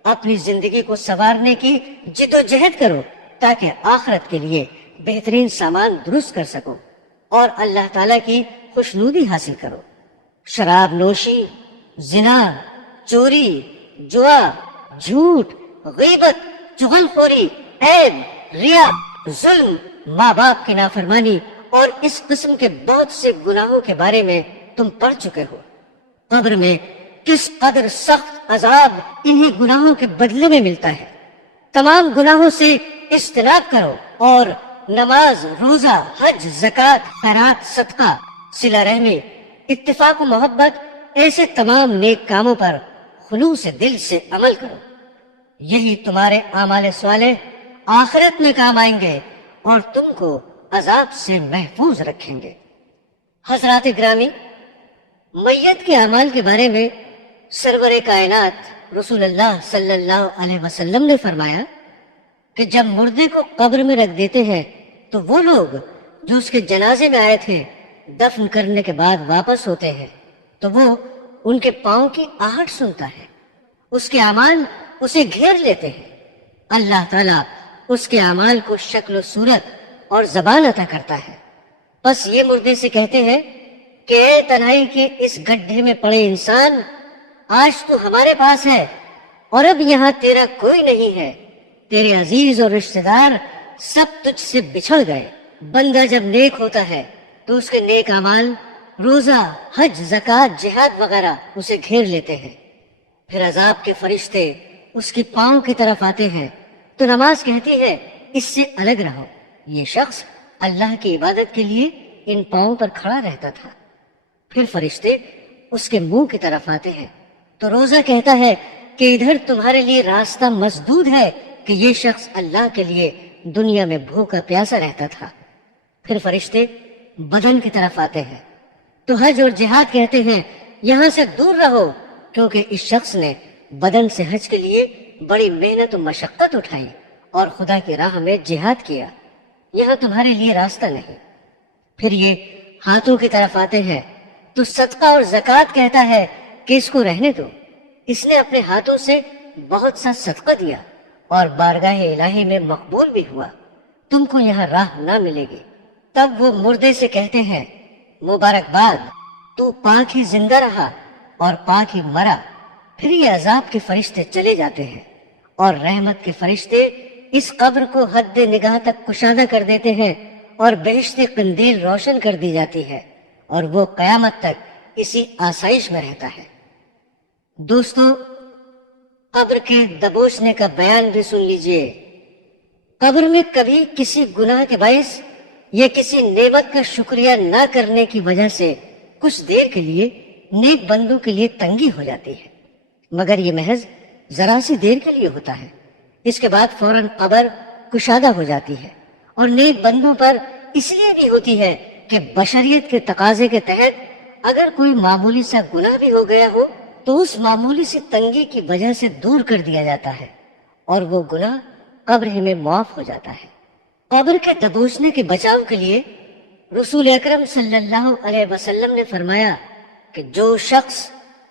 اپنی زندگی کو سنوارنے کی جد و جہد کرو تاکہ آخرت کے لیے بہترین سامان درست کر سکو اور اللہ تعالیٰ کی خوشنودی حاصل کرو۔ شراب نوشی، زنا، چوری، جوا، جھوٹ، غیبت، چغل خوری، عیب، ریا، ظلم، ماں باپ کی نافرمانی اور اس قسم کے بہت سے گناہوں کے بارے میں تم پڑھ چکے ہو۔ قبر میں کس قدر سخت عذاب انہی گناہوں کے بدلے میں ملتا ہے۔ تمام گناہوں سے اجتناب کرو اور نماز، روزہ، حج، زکوٰۃ، خیرات، صدقہ، صلہ رحمی، اتفاق و محبت، ایسے تمام نیک کاموں پر خلوص دل سے عمل کرو۔ یہی تمہارے اعمال صالح آخرت میں کام آئیں گے اور تم کو عذاب سے محفوظ رکھیں گے۔ حضرات گرامی، میت کے اعمال کے بارے میں سرور کائنات رسول اللہ صلی اللہ علیہ وسلم نے فرمایا کہ جب مردے کو قبر میں رکھ دیتے ہیں تو وہ لوگ جو اس کے جنازے میں آئے تھے دفن کرنے کے بعد واپس ہوتے ہیں تو وہ ان کے پاؤں کی آہٹ سنتا ہے، اس کے اعمال اسے گھیر لیتے ہیں۔ اللہ تعالیٰ اس کے اعمال کو شکل و صورت اور زبان عطا کرتا ہے۔ بس یہ مردے سے کہتے ہیں کہ اے تنہائی کے اس گڈھے میں پڑے انسان، آج تو ہمارے پاس ہے اور اب یہاں تیرا کوئی نہیں ہے، تیرے عزیز اور رشتہ دار سب تجھ سے بچھڑ گئے۔ بندہ جب نیک ہوتا ہے تو اس کے نیک اعمال، روزہ، حج، زکوٰۃ، جہاد وغیرہ اسے گھیر لیتے ہیں۔ پھر عذاب کے فرشتے اس کی پاؤں کی طرف آتے ہیں تو نماز کہتی ہے اس سے الگ رہو۔ یہ شخص اللہ کی عبادت کے لیے ان پاؤں پر کھڑا رہتا تھا۔ پھر فرشتے اس کے منہ کی طرف آتے ہیں تو روزہ کہتا ہے کہ ادھر تمہارے لیے راستہ مسدود ہے کہ یہ شخص اللہ کے لیے دنیا میں بھوکا پیاسا رہتا تھا۔ پھر فرشتے بدن کی طرف آتے ہیں تو حج اور جہاد کہتے ہیں یہاں سے دور رہو، کیونکہ اس شخص نے بدن سے حج کے لیے بڑی محنت و مشقت اٹھائی اور خدا کی راہ میں جہاد کیا، یہاں تمہارے لیے راستہ نہیں۔ پھر یہ ہاتھوں کی طرف آتے ہیں تو صدقہ اور زکوٰۃ کہتا ہے کہ اس کو رہنے دو، اس نے اپنے ہاتھوں سے بہت سا صدقہ دیا اور بارگاہ الہی میں مقبول بھی ہوا، تم کو یہاں راہ نہ ملے گی۔ تب وہ مردے سے کہتے ہیں مبارکباد، تو پاک ہی زندہ رہا اور پاک ہی مرا۔ پھر یہ عذاب کے فرشتے چلے جاتے ہیں اور رحمت کے فرشتے اس قبر کو حد نگاہ تک کشادہ کر دیتے ہیں اور بہشتی قندیل روشن کر دی جاتی ہے اور وہ قیامت تک اسی آسائش میں رہتا ہے۔ دوستو، قبر کے دبوچنے کا بیان بھی سن لیجئے۔ قبر میں کبھی کسی گناہ کے باعث یا کسی نعمت کا شکریہ نہ کرنے کی وجہ سے کچھ دیر کے لیے نیک بندوں کے لیے تنگی ہو جاتی ہے، مگر یہ محض ذرا سی دیر کے لیے ہوتا ہے۔ اس کے بعد فوراً قبر کشادہ ہو جاتی ہے، اور نیک بندوں پر اس لیے بھی ہوتی ہے کہ بشریت کے تقاضے کے تحت اگر کوئی معمولی سا گناہ بھی ہو گیا ہو تو اس معمولی سی تنگی کی وجہ سے دور کر دیا جاتا ہے اور وہ گناہ قبر ہی میں معاف ہو جاتا ہے۔ قبر کے دبوچنے کے بچاؤ کے لیے رسول اکرم صلی اللہ علیہ وسلم نے فرمایا کہ جو شخص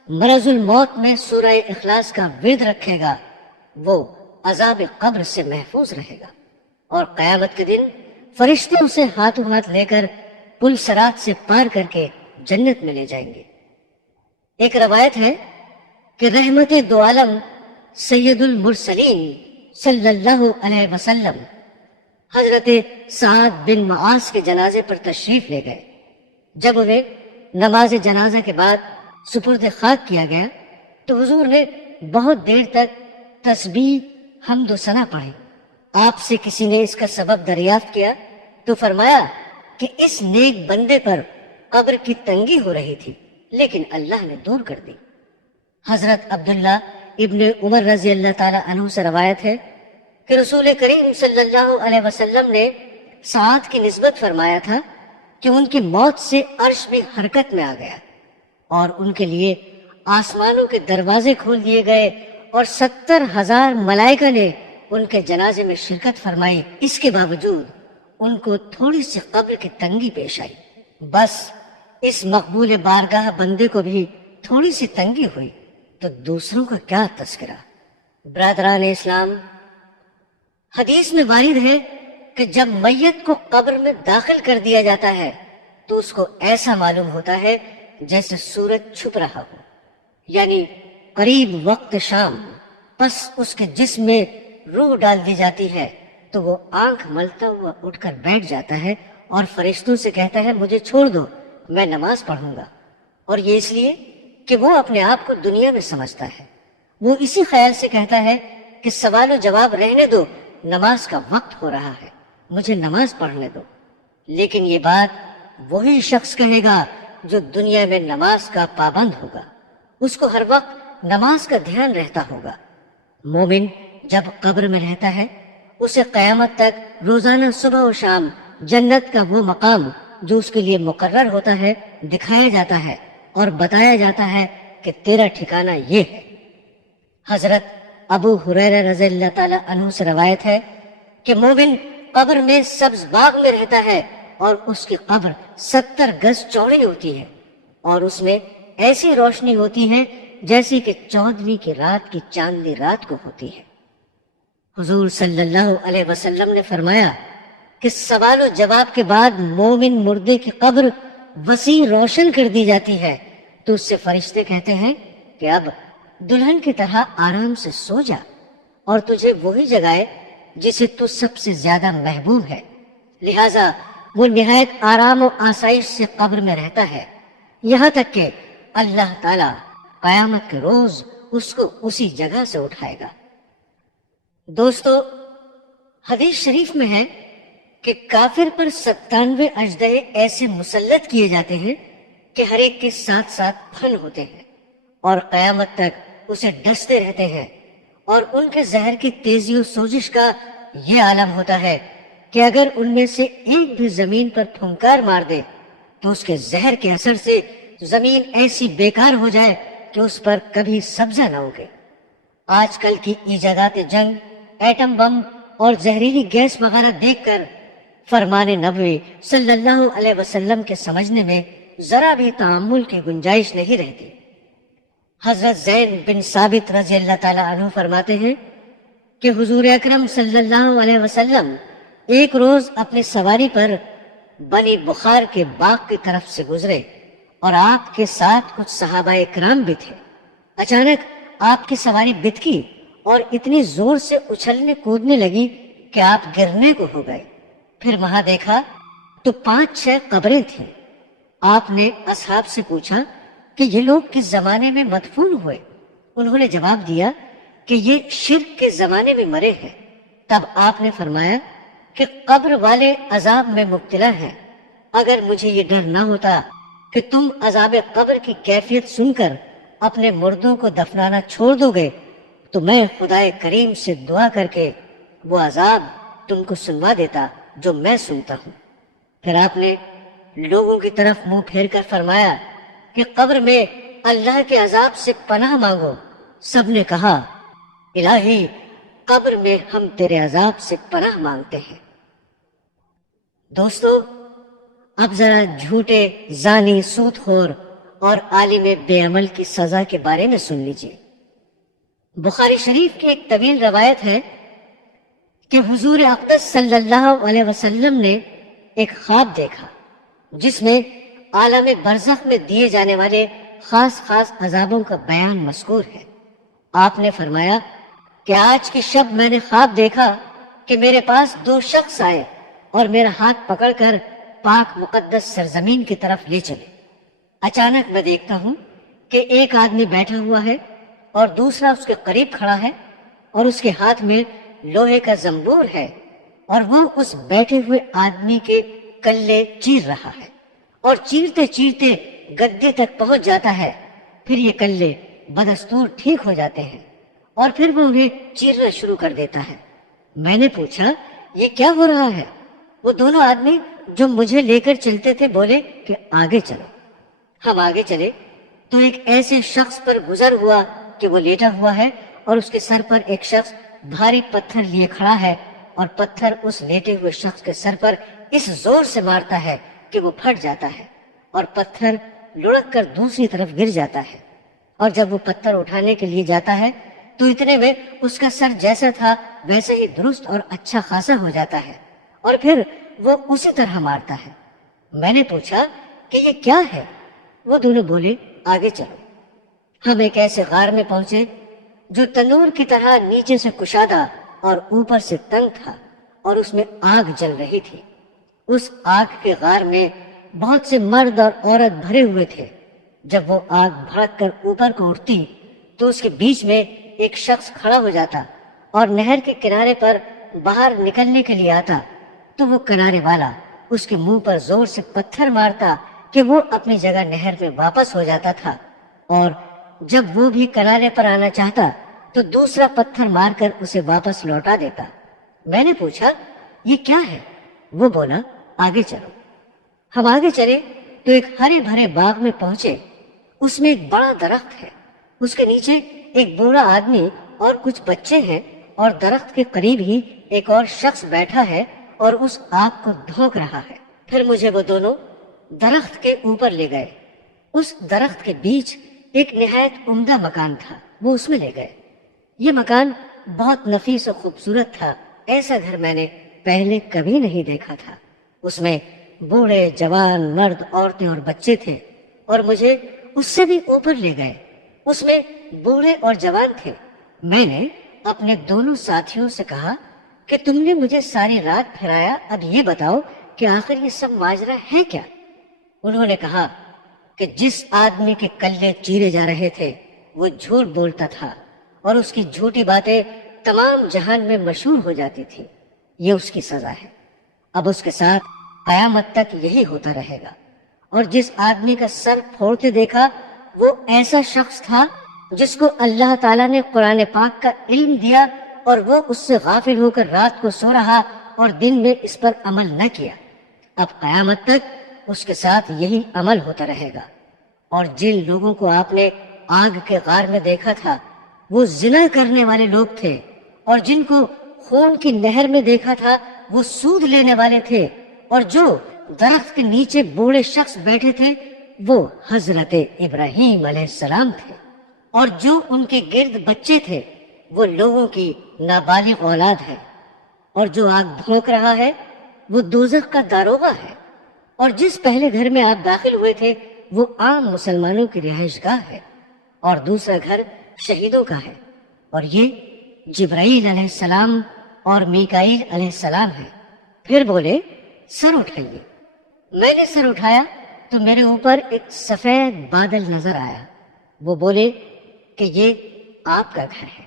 مرض الموت میں سورہ اخلاص کا ورد رکھے گا وہ عذاب قبر سے محفوظ رہے گا، اور قیامت کے دن فرشتے اسے ہاتھوں ہاتھ لے کر پل صراط سے پار کر کے جنت میں لے جائیں گے۔ ایک روایت ہے کہ رحمت دو عالم سید المرسلین صلی اللہ علیہ وسلم حضرت سعد بن معاذ کے جنازے پر تشریف لے گئے۔ جب انہیں نماز جنازہ کے بعد سپرد خاک کیا گیا تو حضور نے بہت دیر تک تسبیح حمد و ثنا پڑھی۔ آپ سے کسی نے اس کا سبب دریافت کیا تو فرمایا کہ اس نیک بندے پر قبر کی تنگی ہو رہی تھی لیکن اللہ نے دور کر دی۔ حضرت عبداللہ ابن عمر رضی اللہ تعالی عنہ سے روایت ہے کہ رسول کریم صلی اللہ علیہ وسلم نے سعد کی نسبت فرمایا تھا کہ ان کی موت سے عرش بھی حرکت میں آ گیا اور ان کے لیے آسمانوں کے دروازے کھول دیے گئے اور 70,000 ملائکہ نے ان کے جنازے میں شرکت فرمائی۔ اس کے باوجود ان کو تھوڑی سی قبر کی تنگی پیش آئی۔ بس اس مقبول بارگاہ بندے کو بھی تھوڑی سی تنگی ہوئی تو دوسروں کا کیا تذکرہ۔ برادران اسلام، حدیث میں وارد ہے کہ جب میت کو قبر میں داخل کر دیا جاتا ہے تو اس کو ایسا معلوم ہوتا ہے جیسے سورج چھپ رہا ہو، یعنی قریب وقت شام۔ پس اس کے جسم میں روح ڈال دی جاتی ہے تو وہ آنکھ ملتا ہوا اٹھ کر بیٹھ جاتا ہے اور فرشتوں سے کہتا ہے مجھے چھوڑ دو، میں نماز پڑھوں گا۔ اور یہ اس لیے کہ وہ اپنے آپ کو دنیا میں سمجھتا ہے۔ وہ اسی خیال سے کہتا ہے کہ سوال و جواب رہنے دو، نماز کا وقت ہو رہا ہے، مجھے نماز پڑھنے دو۔ لیکن یہ بات وہی شخص کہے گا جو دنیا میں نماز کا پابند ہوگا، اس کو ہر وقت نماز کا دھیان رہتا ہوگا۔ مومن جب قبر میں رہتا ہے اسے قیامت تک روزانہ صبح و شام جنت کا وہ مقام جو اس کے لیے مقرر ہوتا ہے دکھایا جاتا ہے اور بتایا جاتا ہے کہ تیرا ٹھکانہ یہ ہے۔ حضرت ابو ہریرہ رضی اللہ تعالی عنہ سے روایت ہے کہ مومن قبر میں سبز باغ میں رہتا ہے اور اس کی قبر 70 گز چوڑی ہوتی ہے اور اس میں ایسی روشنی ہوتی ہے جیسی کہ 14ویں کی رات کی چاندنی رات کو ہوتی ہے۔ حضور صلی اللہ علیہ وسلم نے فرمایا کہ سوال و جواب کے بعد مومن مردے کی قبر وسیع روشن کر دی جاتی ہے تو اس سے فرشتے کہتے ہیں کہ اب دلہن کی طرح آرام سے سو جا اور تجھے وہی جگائے جسے تو سب سے زیادہ محبوب ہے۔ لہذا وہ نہایت آرام و آسائش سے قبر میں رہتا ہے یہاں تک کہ اللہ تعالی قیامت کے روز اس کو اسی جگہ سے اٹھائے گا۔ دوستو، حدیث شریف میں ہے کہ کافر پر 97 اژدہے ایسے مسلط کیے جاتے ہیں کہ ہر ایک کے ساتھ ساتھ پھن ہوتے ہیں اور قیامت تک اسے ڈستے رہتے ہیں، اور ان کے زہر کی تیزی و سوزش کا یہ عالم ہوتا ہے کہ اگر ان میں سے ایک بھی زمین پر پھنکار مار دے تو اس کے زہر کے اثر سے زمین ایسی بیکار ہو جائے کہ اس پر کبھی سبزہ نہ اگے۔ آج کل کی ایجادات جنگ، ایٹم بم اور زہریلی گیس وغیرہ دیکھ کر فرمان نبوی صلی اللہ علیہ وسلم کے سمجھنے میں ذرا بھی تعامل کی گنجائش نہیں رہتی۔ حضرت زید بن ثابت رضی اللہ تعالی عنہ فرماتے ہیں کہ حضور اکرم صلی اللہ علیہ وسلم ایک روز اپنی سواری پر بنی بخار کے باغ کی طرف سے گزرے اور آپ کے ساتھ کچھ صحابہ اکرام بھی تھے۔ اچانک آپ کی سواری بتکی اور اتنی زور سے اچھلنے کودنے لگی کہ آپ گرنے کو ہو گئے۔ پھر وہاں دیکھا تو 5-6 قبریں تھیں۔ آپ نے اصحاب سے پوچھا کہ یہ لوگ کس زمانے میں مدفون ہوئے؟ انہوں نے جواب دیا کہ یہ شرک کے زمانے میں مرے ہیں۔ تب آپ نے فرمایا کہ قبر والے عذاب میں مبتلا ہیں، اگر مجھے یہ ڈر نہ ہوتا کہ تم عذاب قبر کی کیفیت سن کر اپنے مردوں کو دفنانا چھوڑ دو گے تو میں خدائے کریم سے دعا کر کے وہ عذاب تم کو سنوا دیتا جو میں سنتا ہوں۔ پھر آپ نے لوگوں کی طرف منہ پھیر کر فرمایا کہ قبر میں اللہ کے عذاب سے پناہ مانگو۔ سب نے کہا الہی قبر میں ہم تیرے عذاب سے پناہ مانگتے ہیں۔ دوستو، اب ذرا جھوٹے، زانی، سود خور اور عالم بے عمل کی سزا کے بارے میں سن لیجیے۔ بخاری شریف کی ایک طویل روایت ہے کہ حضور اقدس صلی اللہ علیہ وسلم نے ایک خواب دیکھا جس میں عالم برزخ میں دیے جانے والے خاص خاص عذابوں کا بیان مذکور ہے۔ آپ نے فرمایا کہ آج کی شب میں نے خواب دیکھا کہ میرے پاس 2 شخص آئے اور میرا ہاتھ پکڑ کر پاک مقدس سرزمین کی طرف لے چلے۔ اچانک میں دیکھتا ہوں کہ ایک آدمی بیٹھا ہوا ہے اور دوسرا اس کے قریب کھڑا ہے اور اس کے ہاتھ میں لوہے کا زنبور ہے اور وہ اس بیٹھے ہوئے آدمی کے کلے چیر رہا ہے اور چیرتے چیرتے گدے تک پہنچ جاتا ہے۔ پھر یہ کلے بدستور ٹھیک ہو جاتے ہیں اور پھر وہ انہیں چیرنا شروع کر دیتا ہے۔ میں نے پوچھا یہ کیا ہو رہا ہے؟ وہ دونوں آدمی جو مجھے لے کر چلتے تھے بولے کہ آگے چلو۔ ہم آگے چلے تو ایک ایسے شخص پر گزر ہوا کہ وہ لیٹا ہوا ہے اور اس کے سر پر ایک شخص بھاری پتھر لیے کھڑا ہے اور پتھر اس لیٹے ہوئے شخص کے سر پر اس زور سے مارتا ہے کہ وہ پھٹ جاتا ہے اور پتھر لڑک کر دوسری طرف گر جاتا ہے، اور جب وہ پتھر اٹھانے کے لیے جاتا ہے تو اتنے میں اس کا سر جیسا تھا ویسے ہی درست اور اچھا خاصا ہو جاتا ہے اور پھر وہ اسی طرح مارتا ہے۔ میں نے پوچھا کہ یہ کیا ہے؟ وہ دونوں بولے آگے چلو۔ ہم ایک ایسے غار میں پہنچے جو تنور کی طرح نیچے سے کشادہ اور اوپر سے تنگ تھا اور اس میں آگ جل رہی تھی۔ اس آگ کے غار میں بہت سے مرد اور عورت بھرے ہوئے تھے۔ جب وہ آگ بھڑک کر اوپر کو اٹھتی تو اس کے بیچ میں ایک شخص کھڑا ہو جاتا اور نہر کے کنارے پر باہر نکلنے کے لیے آتا تو وہ کنارے والا اس کے منہ پر زور سے پتھر مارتا کہ وہ اپنی جگہ نہر میں واپس ہو جاتا تھا، اور جب وہ بھی کنارے پر آنا چاہتا تو دوسرا پتھر مار کر اسے واپس لوٹا دیتا۔ میں نے پوچھا یہ کیا ہے؟ وہ بولا آگے چلو۔ ہم آگے چلے تو ایک ہرے بھرے باغ میں پہنچے۔ اس میں ایک بڑا درخت ہے، اس کے نیچے ایک بوڑھا آدمی اور کچھ بچے ہیں، اور درخت کے قریب ہی ایک اور شخص بیٹھا ہے اور اس آگ کو دھونک رہا ہے۔ پھر مجھے وہ دونوں درخت کے اوپر لے گئے۔ اس درخت کے بیچ ایک نہایت عمدہ مکان تھا، وہ اس میں لے گئے۔ یہ مکان بہت نفیس و خوبصورت تھا، ایسا گھر میں نے پہلے کبھی نہیں دیکھا تھا۔ اس میں بوڑھے، جوان، مرد، عورتیں اور بچے تھے، اور مجھے اس سے بھی اوپر لے گئے۔ اس میں بوڑھے اور جوان تھے۔ میں نے اپنے دونوں ساتھیوں سے کہا کہ تم نے مجھے ساری رات پھرایا، اب یہ بتاؤ کہ آخر یہ سب ماجرا ہے کیا؟ انہوں نے کہا کہ جس آدمی کے کلے چیرے جا رہے تھے وہ جھوٹ بولتا تھا اور اس کی جھوٹی باتیں تمام جہان میں مشہور ہو جاتی تھی، یہ اس کی سزا ہے۔ اب اس کے ساتھ قیامت تک یہی ہوتا رہے گا۔ اور جس آدمی کا سر پھوڑتے دیکھا وہ ایسا شخص تھا جس کو اللہ تعالیٰ نے قرآن پاک کا علم دیا اور وہ اس سے غافل ہو کر رات کو سو رہا اور دن میں اس پر عمل نہ کیا۔ اب قیامت تک اس کے ساتھ یہی عمل ہوتا رہے گا۔ اور جن لوگوں کو آپ نے آگ کے غار میں دیکھا تھا وہ زنا کرنے والے لوگ تھے، اور جن کو خون کی نہر میں دیکھا تھا وہ سود لینے والے تھے، اور جو درخت کے نیچے بوڑھے شخص بیٹھے تھے وہ حضرت ابراہیم علیہ السلام تھے، اور جو ان کے گرد بچے تھے وہ لوگوں کی نابالغ اولاد ہے، اور جو آگ بھونک رہا ہے وہ دوزخ کا داروغہ ہے، اور جس پہلے گھر میں آپ داخل ہوئے تھے وہ عام مسلمانوں کی رہائش گاہ ہے، اور دوسرا گھر شہیدوں کا ہے، اور یہ جبرائیل علیہ السلام اور میکائیل علیہ السلام ہے۔ پھر بولے سر اٹھائیے۔ میں نے سر اٹھایا تو میرے اوپر ایک سفید بادل نظر آیا۔ وہ بولے کہ یہ آپ کا گھر ہے۔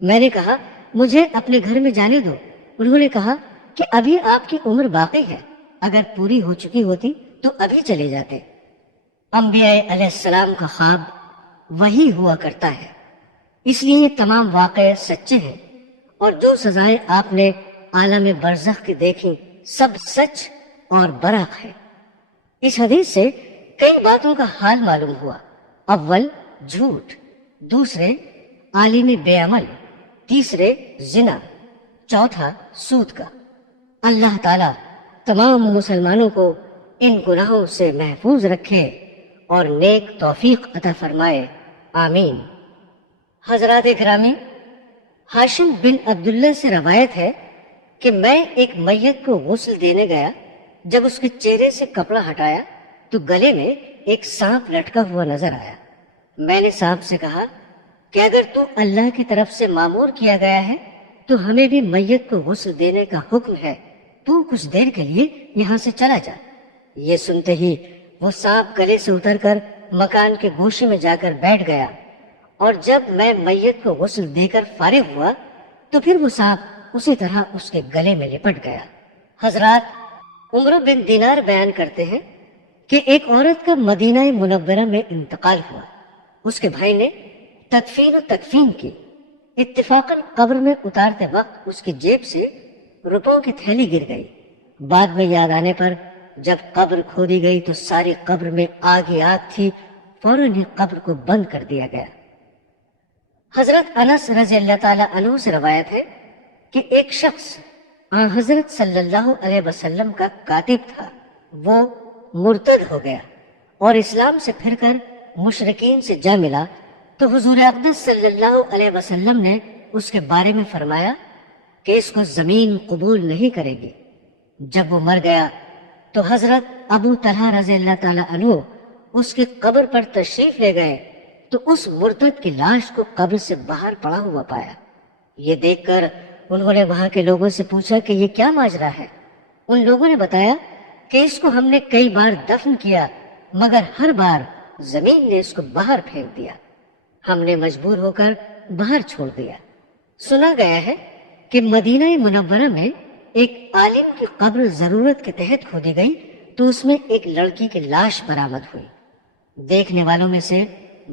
میں نے کہا مجھے اپنے گھر میں جانے دو۔ انہوں نے کہا کہ ابھی آپ کی عمر باقی ہے، اگر پوری ہو چکی ہوتی تو ابھی چلے جاتے۔ انبیاء علیہ السلام کا خواب وہی ہوا کرتا ہے، اس لیے یہ تمام واقعے سچے ہیں، اور جو سزائیں آپ نے عالم برزخ کی دیکھی سب سچ اور برحق ہے۔ اس حدیث سے کئی باتوں کا حال معلوم ہوا۔ اول جھوٹ، دوسرے عالم بے عمل، تیسرے زنا، چوتھا سود کا۔ اللہ تعالی تمام مسلمانوں کو ان گناہوں سے محفوظ رکھے اور نیک توفیق عطا فرمائے، آمین۔ حضرات گرامی، ہاشم بن عبداللہ سے روایت ہے کہ میں ایک میت کو غسل دینے گیا، جب اس کے چہرے سے کپڑا ہٹایا تو گلے میں ایک سانپ لٹکا ہوا نظر آیا۔ میں نے سانپ سے کہا کہ اگر تو اللہ کی طرف سے مامور کیا گیا ہے تو ہمیں بھی میت کو غسل دینے کا حکم ہے، تو کچھ دیر کے لیے یہاں سے چلا جا۔ یہ سنتے ہی وہ سانپ گلے سے اتر کر مکان کے گوشے میں جا کر بیٹھ گیا، اور جب میں میت کو غسل دے کر فارغ ہوا تو پھر وہ سانپ اسی طرح اس کے گلے میں لپٹ گیا۔ حضرات، عمر بن دینار بیان کرتے ہیں کہ ایک عورت کا مدینہ منورہ میں انتقال ہوا۔ اس کے بھائی نے تدفین و تکفین کی۔ اتفاقاً قبر میں اتارتے وقت اس کی جیب سے روپوں کی تھیلی گر گئی۔ بعد میں یاد آنے پر جب قبر کھودی گئی تو ساری قبر میں آگ ہی آگ تھی، فوراً ہی قبر کو بند کر دیا گیا۔ حضرت انس رضی اللہ تعالی عنہ سے روایت ہے کہ ایک شخص حضرت صلی اللہ علیہ وسلم کا کاتب تھا، وہ مرتد ہو گیا اور اسلام سے پھر کر مشرکین سے جا ملا تو حضور اقدس صلی اللہ علیہ وسلم نے اس کے بارے میں فرمایا کہ اس کو زمین قبول نہیں کرے گی۔ جب وہ مر گیا تو حضرت ابو طلحہ رضی اللہ تعالی عنہ اس کی قبر پر تشریف لے گئے تو اس مرتد کی لاش کو قبر سے باہر پڑا ہوا پایا۔ یہ دیکھ کر انہوں نے وہاں کے لوگوں سے پوچھا کہ یہ کیا ماجرا ہے؟ ان لوگوں نے بتایا کہ اس کو ہم نے کئی بار دفن کیا، مگر ہر بار زمین نے اس کو باہر پھینک دیا، ہم نے مجبور ہو کر باہر چھوڑ دیا۔ سنا گیا ہے کہ مدینہ منورہ میں ایک عالم کی قبر ضرورت کے تحت کھودی گئی تو اس میں ایک لڑکی کی لاش برآمد ہوئی۔ دیکھنے والوں میں سے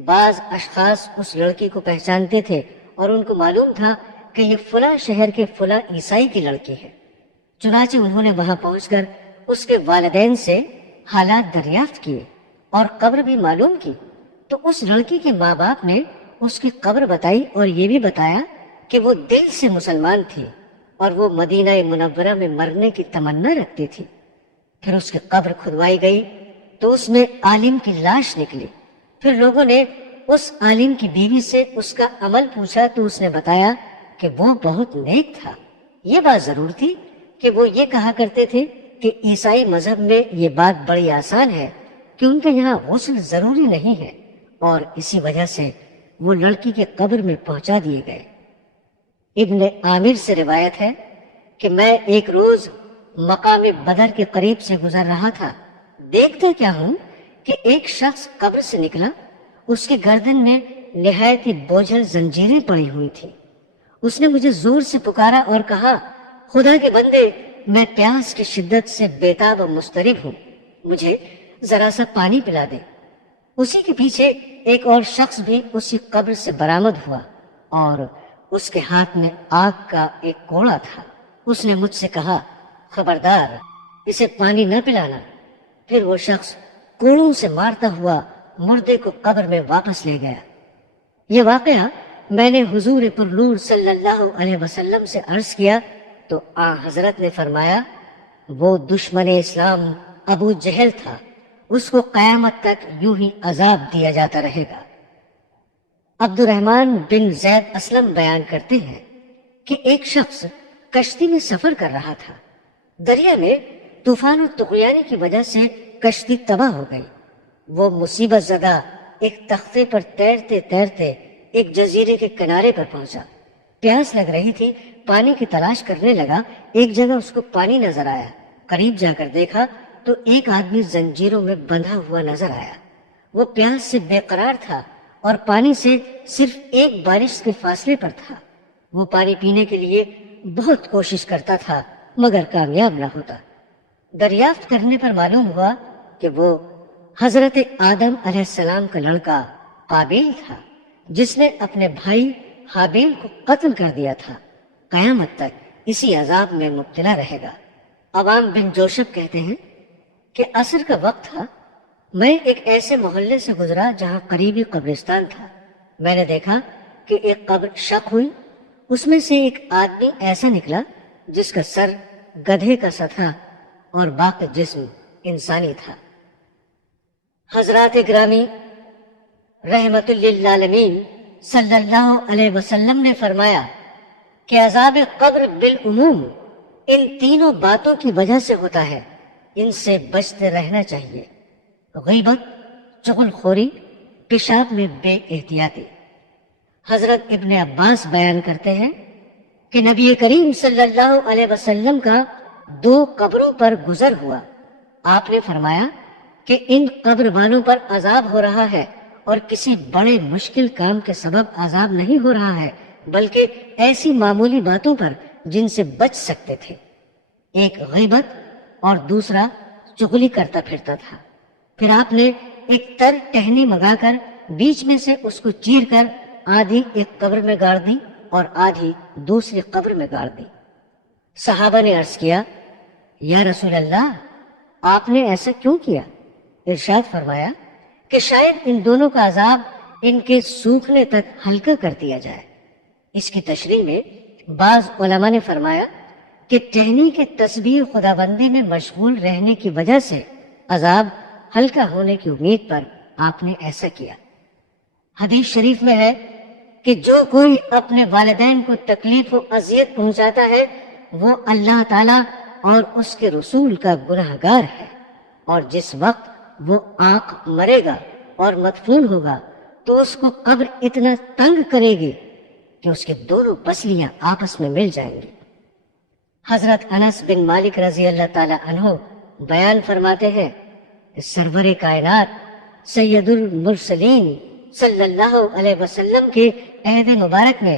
بعض اشخاص اس لڑکی کو پہچانتے تھے اور ان کو معلوم تھا کہ یہ فلاں شہر کے فلاں عیسائی کی لڑکی ہے۔ چنانچہ انہوں نے وہاں پہنچ کر اس کے والدین سے حالات دریافت کیے اور قبر بھی معلوم کی تو اس لڑکی کے ماں باپ نے اس کی قبر بتائی اور یہ بھی بتایا کہ وہ دل سے مسلمان تھی اور وہ مدینہ منورہ میں مرنے کی تمنا رکھتی تھی۔ پھر اس کی قبر کھدوائی گئی تو اس میں عالم کی لاش نکلی۔ پھر لوگوں نے اس عالم کی بیوی سے اس کا عمل پوچھا تو اس نے بتایا کہ وہ بہت نیک تھا۔ یہ بات ضرور تھی کہ وہ یہ کہا کرتے تھے کہ عیسائی مذہب میں یہ بات بڑی آسان ہے کہ ان کے یہاں غسل ضروری نہیں ہے، اور اسی وجہ سے وہ لڑکی کے قبر میں پہنچا دیے گئے۔ ابن عامر سے روایت ہے کہ میں ایک روز مقام بدر کے قریب سے گزر رہا تھا، دیکھتا کیا ہوں کہ ایک شخص قبر سے نکلا، اس کی گردن میں نہایت ہی بوجھل زنجیریں پڑی ہوئی تھی۔ اس نے مجھے زور سے پکارا اور کہا، خدا کے بندے، میں پیاس کی شدت سے بیتاب و مضطرب ہوں، مجھے ذرا سا پانی پلا دے۔ اسی کے پیچھے ایک اور شخص بھی اسی قبر سے برآمد ہوا اور اس کے ہاتھ میں آگ کا ایک کوڑا تھا۔ اس نے مجھ سے کہا، خبردار، اسے پانی نہ پلانا۔ پھر وہ شخص کوڑوں سے مارتا ہوا مردے کو قبر میں واپس لے گیا۔ یہ واقعہ میں نے حضور پر نور صلی اللہ علیہ وسلم سے عرض کیا تو حضرت نے فرمایا، وہ دشمن اسلام ابو جہل تھا، اس کو قیامت تک یوں ہی عذاب دیا جاتا رہے گا۔ عبد الرحمن بن زید اسلم بیان کرتے ہیں کہ ایک شخص کشتی میں سفر کر رہا تھا، دریا میں طوفان و طغیانی کی وجہ سے کشتی تباہ ہو گئی۔ وہ مصیبت زدہ ایک تختے پر تیرتے تیرتے ایک جزیرے کے کنارے پر پہنچا۔ پیاس لگ رہی تھی، پانی کی تلاش کرنے لگا۔ ایک جگہ اس کو پانی نظر آیا، قریب جا کر دیکھا تو ایک آدمی زنجیروں میں بندھا ہوا نظر آیا۔ وہ پیاس سے بے قرار تھا اور پانی سے صرف ایک بالش کے فاصلے پر تھا۔ وہ پانی پینے کے لیے بہت کوشش کرتا تھا مگر کامیاب نہ ہوتا۔ دریافت کرنے پر معلوم ہوا کہ وہ حضرت آدم علیہ السلام کا لڑکا قابیل تھا، جس نے اپنے بھائی حابیل کو قتل کر دیا تھا۔ قیامت تک اسی عذاب میں مبتلا رہے گا۔ عوام بن جوشب کہتے ہیں کہ عصر کا وقت تھا، میں ایک ایسے محلے سے گزرا جہاں قریبی قبرستان تھا۔ میں نے دیکھا کہ ایک قبر شق ہوئی، اس میں سے ایک آدمی ایسا نکلا جس کا سر گدھے کا سا تھا اور باقی جسم انسانی تھا۔ حضرات گرامی، رحمت للعالمین صلی اللہ علیہ وسلم نے فرمایا کہ عذاب قبر بالعموم ان تینوں باتوں کی وجہ سے ہوتا ہے، ان سے بچتے رہنا چاہیے: غیبت، چغل خوری، پیشاب میں بے احتیاطی۔ حضرت ابن عباس بیان کرتے ہیں کہ نبی کریم صلی اللہ علیہ وسلم کا 2 قبروں پر گزر ہوا۔ آپ نے فرمایا کہ ان قبر والوں پر عذاب ہو رہا ہے، اور کسی بڑے مشکل کام کے سبب عذاب نہیں ہو رہا ہے، بلکہ ایسی معمولی باتوں پر جن سے بچ سکتے تھے۔ ایک غیبت اور دوسرا چغلی کرتا پھرتا تھا۔ پھر آپ نے ایک تر ٹہنی منگا کر بیچ میں سے اس کو چیر کر آدھی ایک قبر میں گاڑ دی اور آدھی دوسری قبر میں گاڑ دی۔ صحابہ نے عرض کیا: یا رسول اللہ، آپ نے ایسا کیوں کیا؟ ارشاد فرمایا کہ شاید ان دونوں کا عذاب ان کے سوکھنے تک ہلکا کر دیا جائے۔ اس کی تشریح میں بعض علماء نے فرمایا کہ ٹہنی کے تسبیح خداوندی میں مشغول رہنے کی وجہ سے عذاب ہلکا ہونے کی امید پر آپ نے ایسا کیا۔ حدیث شریف میں ہے کہ جو کوئی اپنے والدین کو تکلیف و اذیت پہنچاتا ہے وہ اللہ تعالی اور اس کے رسول کا گنہگار ہے، اور جس وقت وہ آنکھ مرے گا اور مدفون ہوگا تو اس کو قبر اتنا تنگ کرے گی کہ اس کے دونوں پسلیاں آپس میں مل جائیں گی۔ حضرت انس بن مالک رضی اللہ تعالی عنہ بیان فرماتے ہیں کہ سرور کائنات سید المرسلین صلی اللہ علیہ وسلم کے عہد مبارک میں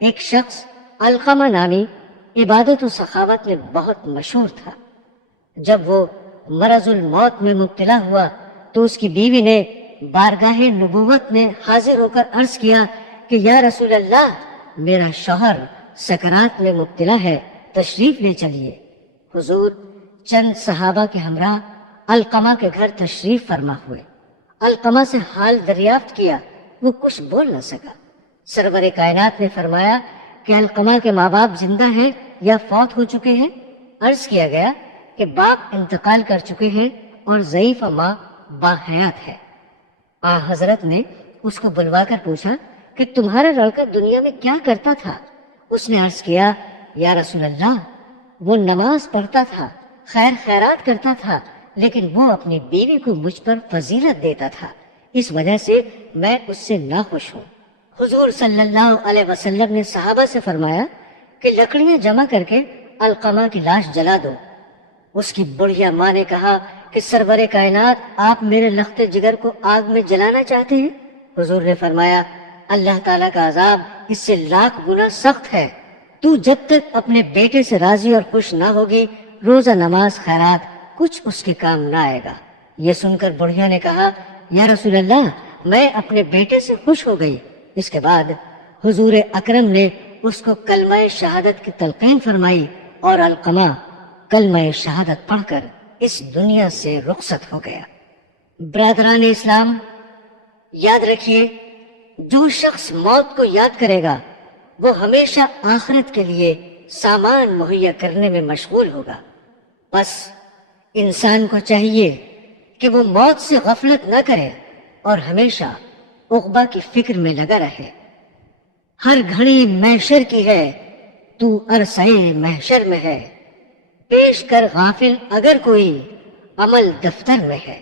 ایک شخص علقمہ نامی عبادت و سخاوت میں بہت مشہور تھا۔ جب وہ مرض الموت میں مبتلا ہوا تو اس کی بیوی نے بارگاہ نبوت میں حاضر ہو کر عرض کیا کہ یا رسول اللہ، میرا شوہر سکرات میں مبتلا ہے، تشریف لے چلیے۔ حضور چند صحابہ کے ہمراہ علقمہ کے گھر تشریف فرما ہوئے۔ علقمہ سے حال دریافت کیا، وہ کچھ بول نہ سکا۔ سرور کائنات نے فرمایا کہ علقمہ کے ماں باپ زندہ ہیں یا فوت ہو چکے ہیں؟ عرض کیا گیا کہ باپ انتقال کر چکے ہیں اور ضعیف ماں باحیات ہے۔ حضرت نے اس کو بلوا کر پوچھا کہ تمہارا لڑکا دنیا میں کیا کرتا تھا؟ اس نے عرض کیا: یا رسول اللہ، وہ نماز پڑھتا تھا، خیر خیرات کرتا تھا، لیکن وہ اپنی بیوی کو مجھ پر فضیلت دیتا تھا، اس وجہ سے میں اس سے ناخوش ہوں۔ حضور صلی اللہ علیہ وسلم نے صحابہ سے فرمایا کہ لکڑیاں جمع کر کے علقمہ کی لاش جلا دو۔ اس کی بڑھیا ماں نے کہا کہ سرور کائنات، آپ میرے لخت جگر کو آگ میں جلانا چاہتے ہیں؟ حضور نے فرمایا: اللہ تعالیٰ کا عذاب اس سے 1,00,000 گنا سخت ہے۔ تو جب تک اپنے بیٹے سے راضی اور خوش نہ ہوگی، روزہ نماز خیرات کچھ اس کے کام نہ آئے گا۔ یہ سن کر بڑھیا نے کہا: یا رسول اللہ، میں اپنے بیٹے سے خوش ہو گئی۔ اس کے بعد حضور اکرم نے اس کو کلمہ شہادت کی تلقین فرمائی اور علقمہ کلمہ شہادت پڑھ کر اس دنیا سے رخصت ہو گیا۔ برادران اسلام، یاد رکھیے، جو شخص موت کو یاد کرے گا وہ ہمیشہ آخرت کے لیے سامان مہیا کرنے میں مشغول ہوگا۔ بس انسان کو چاہیے کہ وہ موت سے غفلت نہ کرے اور ہمیشہ عقبہ کی فکر میں لگا رہے۔ ہر گھڑی محشر کی ہے، تو عرصۂ محشر میں ہے، پیش کر غافل اگر کوئی عمل دفتر میں ہے۔